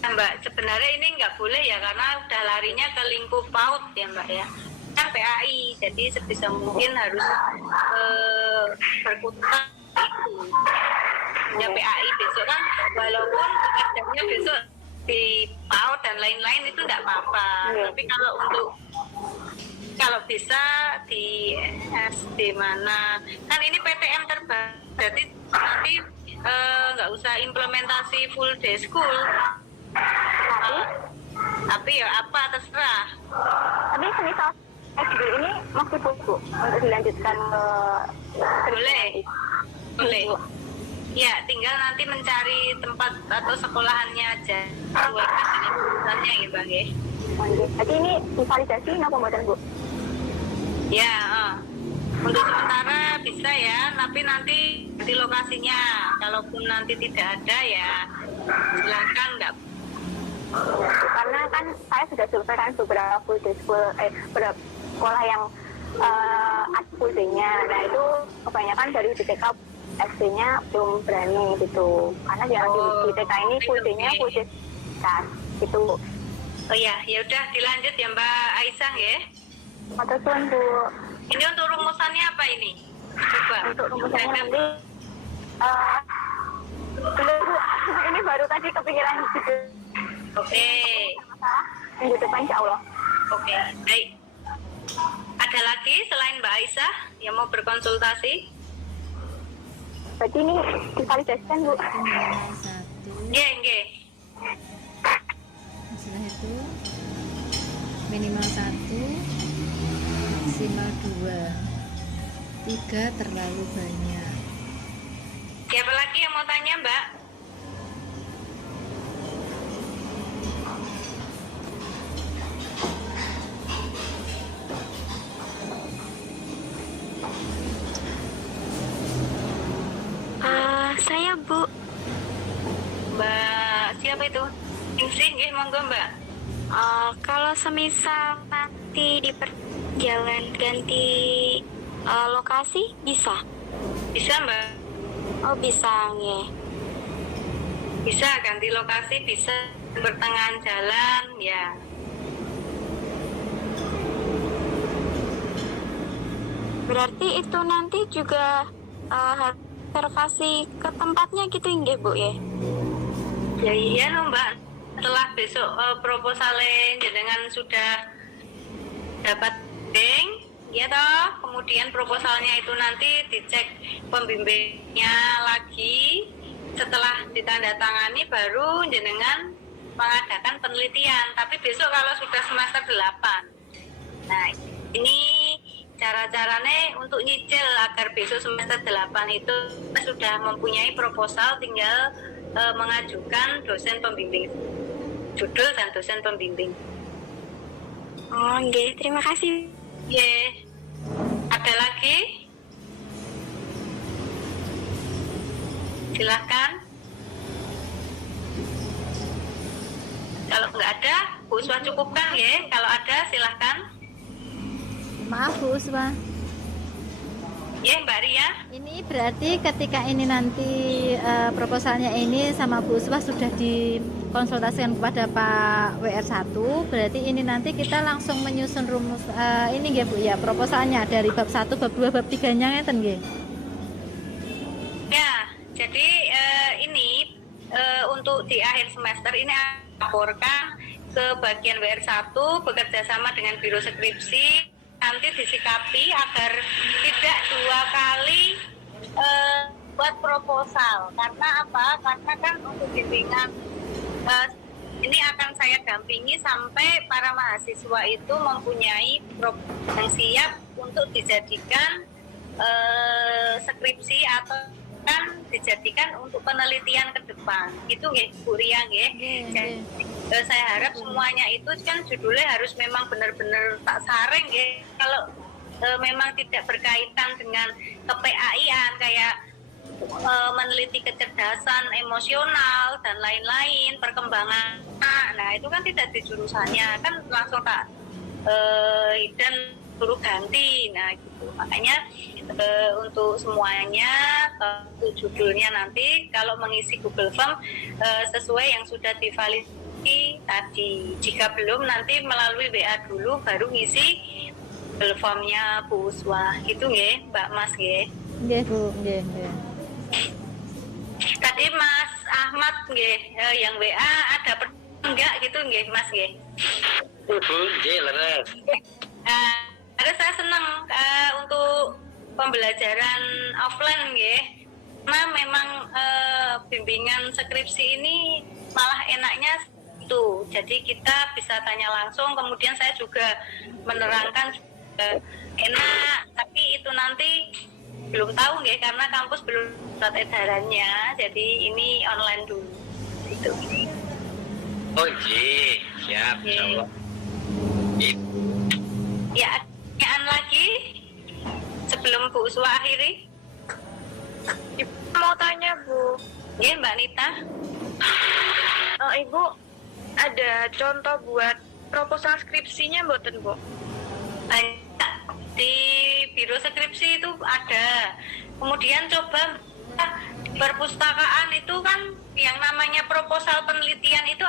Nah, Mbak, sebenarnya ini nggak boleh ya karena udah larinya ke lingkup PAUD ya Mbak ya. Kan PAI, jadi sebisa mungkin harus berkutat itu. Ya PAI besok kan, walaupun pekerjaannya besok di PAUD dan lain-lain itu nggak apa-apa. Tapi kalau bisa di SD mana, kan ini PTM terbatas, jadi nanti nggak usah implementasi full day school. Tapi ya apa terserah. Tapi semisal SD ini masih Bu untuk dilanjutkan boleh. Ya, tinggal nanti mencari tempat atau sekolahannya aja. Sesuaikan dengan kebutuhannya ya Bang ya. Jadi ini divalidasi apa modal Bu? Ya, untuk sementara bisa ya, tapi nanti di lokasinya. Kalaupun nanti tidak ada ya silakan nggak. Karena kan saya sudah surveikan beberapa full day school, beberapa sekolah yang full day-nya. Nah itu kebanyakan dari di TK SD-nya belum berani gitu. Karena yang di TK ini full day-nya full day gitu. Oh ya, ya udah dilanjut ya Mbak Aisyah ya. Matur Bu. Ini untuk rumusannya apa ini? Coba. Untuk rumusannya nanti belum Bu. Ini baru tadi kepikiran gitu. Oke. Minggu depan insya Allah. Oke, baik. Ada lagi selain Mbak Aisyah yang mau berkonsultasi? Berarti ini divalidasikan Bu. Nggih. Setelah itu minimal 1, maksimal 2. 3 terlalu banyak. Siapa lagi yang mau tanya, Mbak? Saya Bu. Mbak siapa itu? Ningsih, nggih, monggo Mbak. Kalau semisal nanti di perjalanan ganti lokasi bisa? Bisa Mbak. Oh bisa nggih. Bisa ganti lokasi, bisa pertengahan jalan, ya. Berarti itu nanti juga reservasi ke tempatnya gitu nggih Bu ya? Ya iya loh Mbak. Setelah besok proposalnya jenengan sudah dapat bank, ya toh, kemudian proposalnya itu nanti dicek pembimbingnya lagi. Setelah ditandatangani baru jenengan mengadakan penelitian. Tapi besok kalau sudah semester 8. Nah, ini cara-caranya untuk nyicil agar besok semester 8 itu sudah mempunyai proposal, tinggal mengajukan dosen pembimbing, judul dan dosen pembimbing. Oh, nggih, terima kasih. Ye. Ada lagi? Silahkan. Kalau nggak ada, Bu Uswa cukupkan ya. Kalau ada, silahkan. Maaf Bu Uswa. Ya Mbak Ria. Ini berarti ketika ini nanti proposalnya ini sama Bu Uswa sudah dikonsultasikan kepada Pak WR1, berarti ini nanti kita langsung menyusun rumus ini nggih Bu ya, proposalnya dari bab 1, bab 2, bab 3-nya ngeten nggih. Ya, jadi ini untuk di akhir semester ini laporkan ke bagian WR1 bekerja sama dengan Biro Skripsi, nanti disikapi agar tidak 2 kali buat proposal. Karena apa? Karena kan untuk bimbingan ini akan saya dampingi sampai para mahasiswa itu mempunyai proposal yang siap untuk dijadikan skripsi atau kan dijadikan untuk penelitian ke depan. Itu nggih Bu Ria nggih. Saya harap semuanya itu kan judulnya harus memang benar-benar tak saring nggih. Kalau memang tidak berkaitan dengan ke-PAI-an kayak meneliti kecerdasan emosional dan lain-lain, perkembangan. Nah, itu kan tidak di jurusannya, kan langsung tak dan suruh ganti. Nah gitu, makanya untuk semuanya untuk judulnya nanti kalau mengisi Google Form sesuai yang sudah divalidasi tadi. Jika belum, nanti melalui WA dulu baru ngisi Google Formnya Bu Uswa gitu nggih Mbak Mas nggih. Nggih Bu, nggih. Tadi Mas Ahmad nggih yang WA ada enggak gitu nggih Mas nggih. Ibu nggih leres. Ada saya senang untuk pembelajaran offline nggih. Karena memang bimbingan skripsi ini malah enaknya itu. Jadi kita bisa tanya langsung, kemudian saya juga menerangkan enak, tapi itu nanti belum tahu nggih karena kampus belum surat edarannya. Jadi ini online dulu. Itu. Oh iya, siap, insyaallah. Ya, pertanyaan lagi sebelum Bu Uswa akhiri? Mau tanya Bu. Ya Mbak Nita. Ibu ada contoh buat proposal skripsinya mboten Bu? Banyak di Biro Skripsi itu ada. Kemudian coba perpustakaan itu kan yang namanya proposal penelitian itu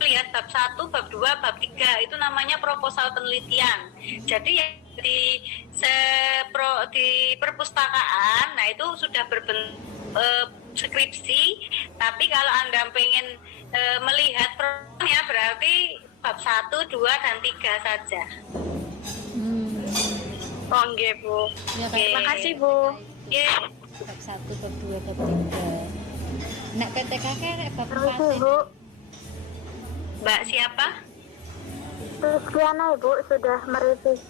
lihat bab 1, bab 2, bab 3 itu namanya proposal penelitian. Jadi yang di perpustakaan, nah itu sudah berbentuk skripsi. Tapi kalau Anda pengen melihat programnya berarti bab 1, 2, dan 3 saja. Oh nggih Bu. Ya, Terima kasih Bu. Nggih. Bab 1, bab 2, bab 3. Nek PTK kan bab 4. Bu. Mbak siapa? Rizkyana Ibu sudah merevisi.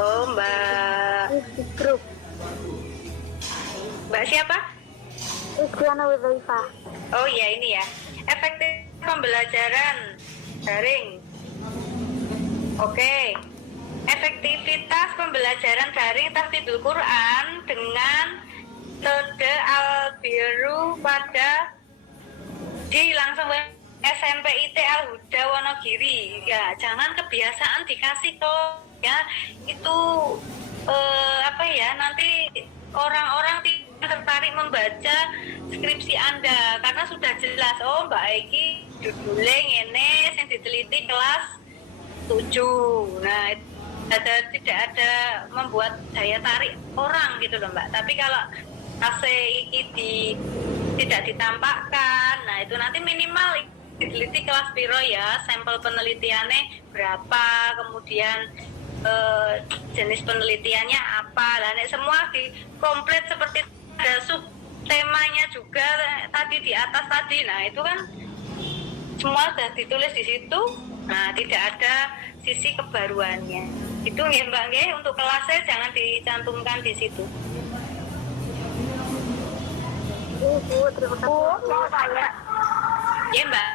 Oh, Mbak. Grup. Mbak siapa? Rizkyana Widhaifa. Oh iya, ini ya. Efektif pembelajaran daring. Oke. Efektivitas pembelajaran daring tahfidul Quran dengan metode Al-Biru pada di langsung SMP IT Al-Huda Wonogiri. Ya, jangan kebiasaan dikasih kok ya. Itu apa ya, nanti orang-orang tidak tertarik membaca skripsi Anda karena sudah jelas, oh Mbak Eki judulnya ngene yang diteliti kelas 7. Nah, tidak ada membuat daya tarik orang gitu loh Mbak. Tapi kalau tidak ditampakkan, nah itu nanti minimal diteliti kelas piro ya, sampel penelitiannya berapa, kemudian jenis penelitiannya apa, dan semua komplit seperti ada sub temanya juga tadi di atas tadi. Nah itu kan semua sudah ditulis di situ. Nah tidak ada sisi kebaruannya. Itu ya Mbak nggih, untuk kelasnya jangan dicantumkan di situ. Terima kasih. Mau tanya. Ya Mbak.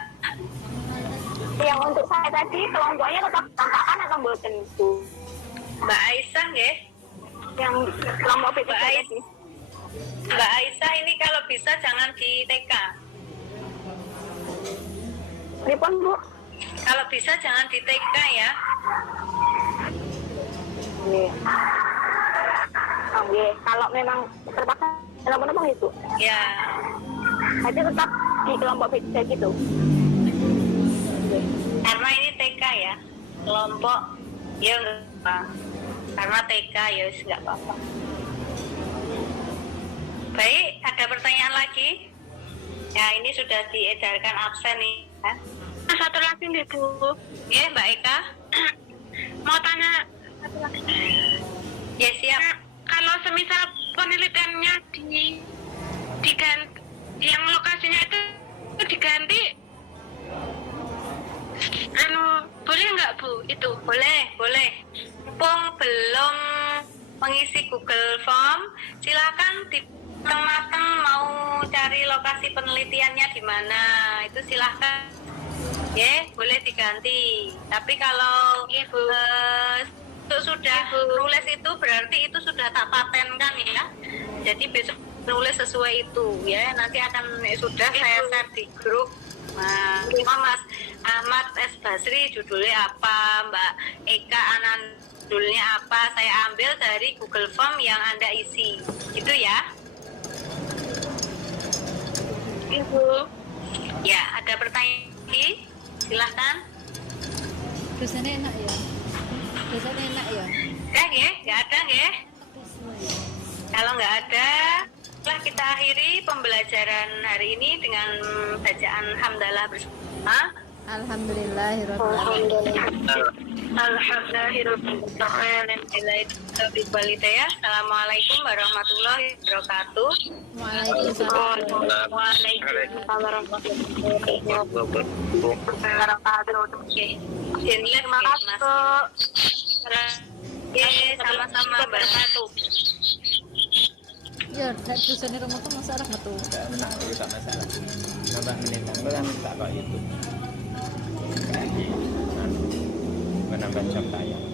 Yang untuk saya tadi kelompoknya tetap tampakan atau mboten itu? Mbak Aisyah nggih. Yang kelompok B3 tadi. Mbak Aisyah ini kalau bisa jangan di TK. Pripun Bu? Kalau bisa jangan di TK ya. Oke, kalau memang terpaksa kenapa itu? Ya. Jadi tetap di kelompok B3 gitu. Karena ini TK ya, kelompok ya enggak apa. Karena TK ya enggak apa-apa. Baik, ada pertanyaan lagi? Ya, ini sudah diedarkan absen nih. Ya. Satu lagi nih Bu. Ya, Mbak Eka. Mau tanya satu lagi. Ya siap. Kalau semisal penelitiannya diganti, yang lokasinya itu diganti, boleh nggak Bu? Itu boleh. Mumpung belum mengisi Google Form, silakan matang-matang mau cari lokasi penelitiannya di mana, itu silahkan. Ya, boleh diganti. Tapi kalau itu sudah nulis itu berarti itu sudah tak patenkan ya. Jadi besok nulis sesuai itu ya. Nanti akan sudah saya share di grup. Nah, Mas Ahmad S. Basri judulnya apa, Mbak Eka Anan judulnya apa, saya ambil dari Google Form yang Anda isi. Gitu ya. Ibu. Ya, ada pertanyaan lagi? Silahkan. Dosennya enak ya? Dosennya enak ya? Nggak ada nggih? Kalau nggak ada, setelah kita akhiri pembelajaran hari ini dengan bacaan hamdalah bersama. Alhamdulillahirrahmanirrahim. Assalamualaikum warahmatullahi wabarakatuh. Waalaikumsalam. Waalaikumsalam warahmatullahi wabarakatuh. Terima kasih. Sama-sama wabarakatuh. Ya, dosennya rumah tuh masalah metu. Menang itu tak masalah. Nambah menit kan tak kok itu. Menambah jam tayang.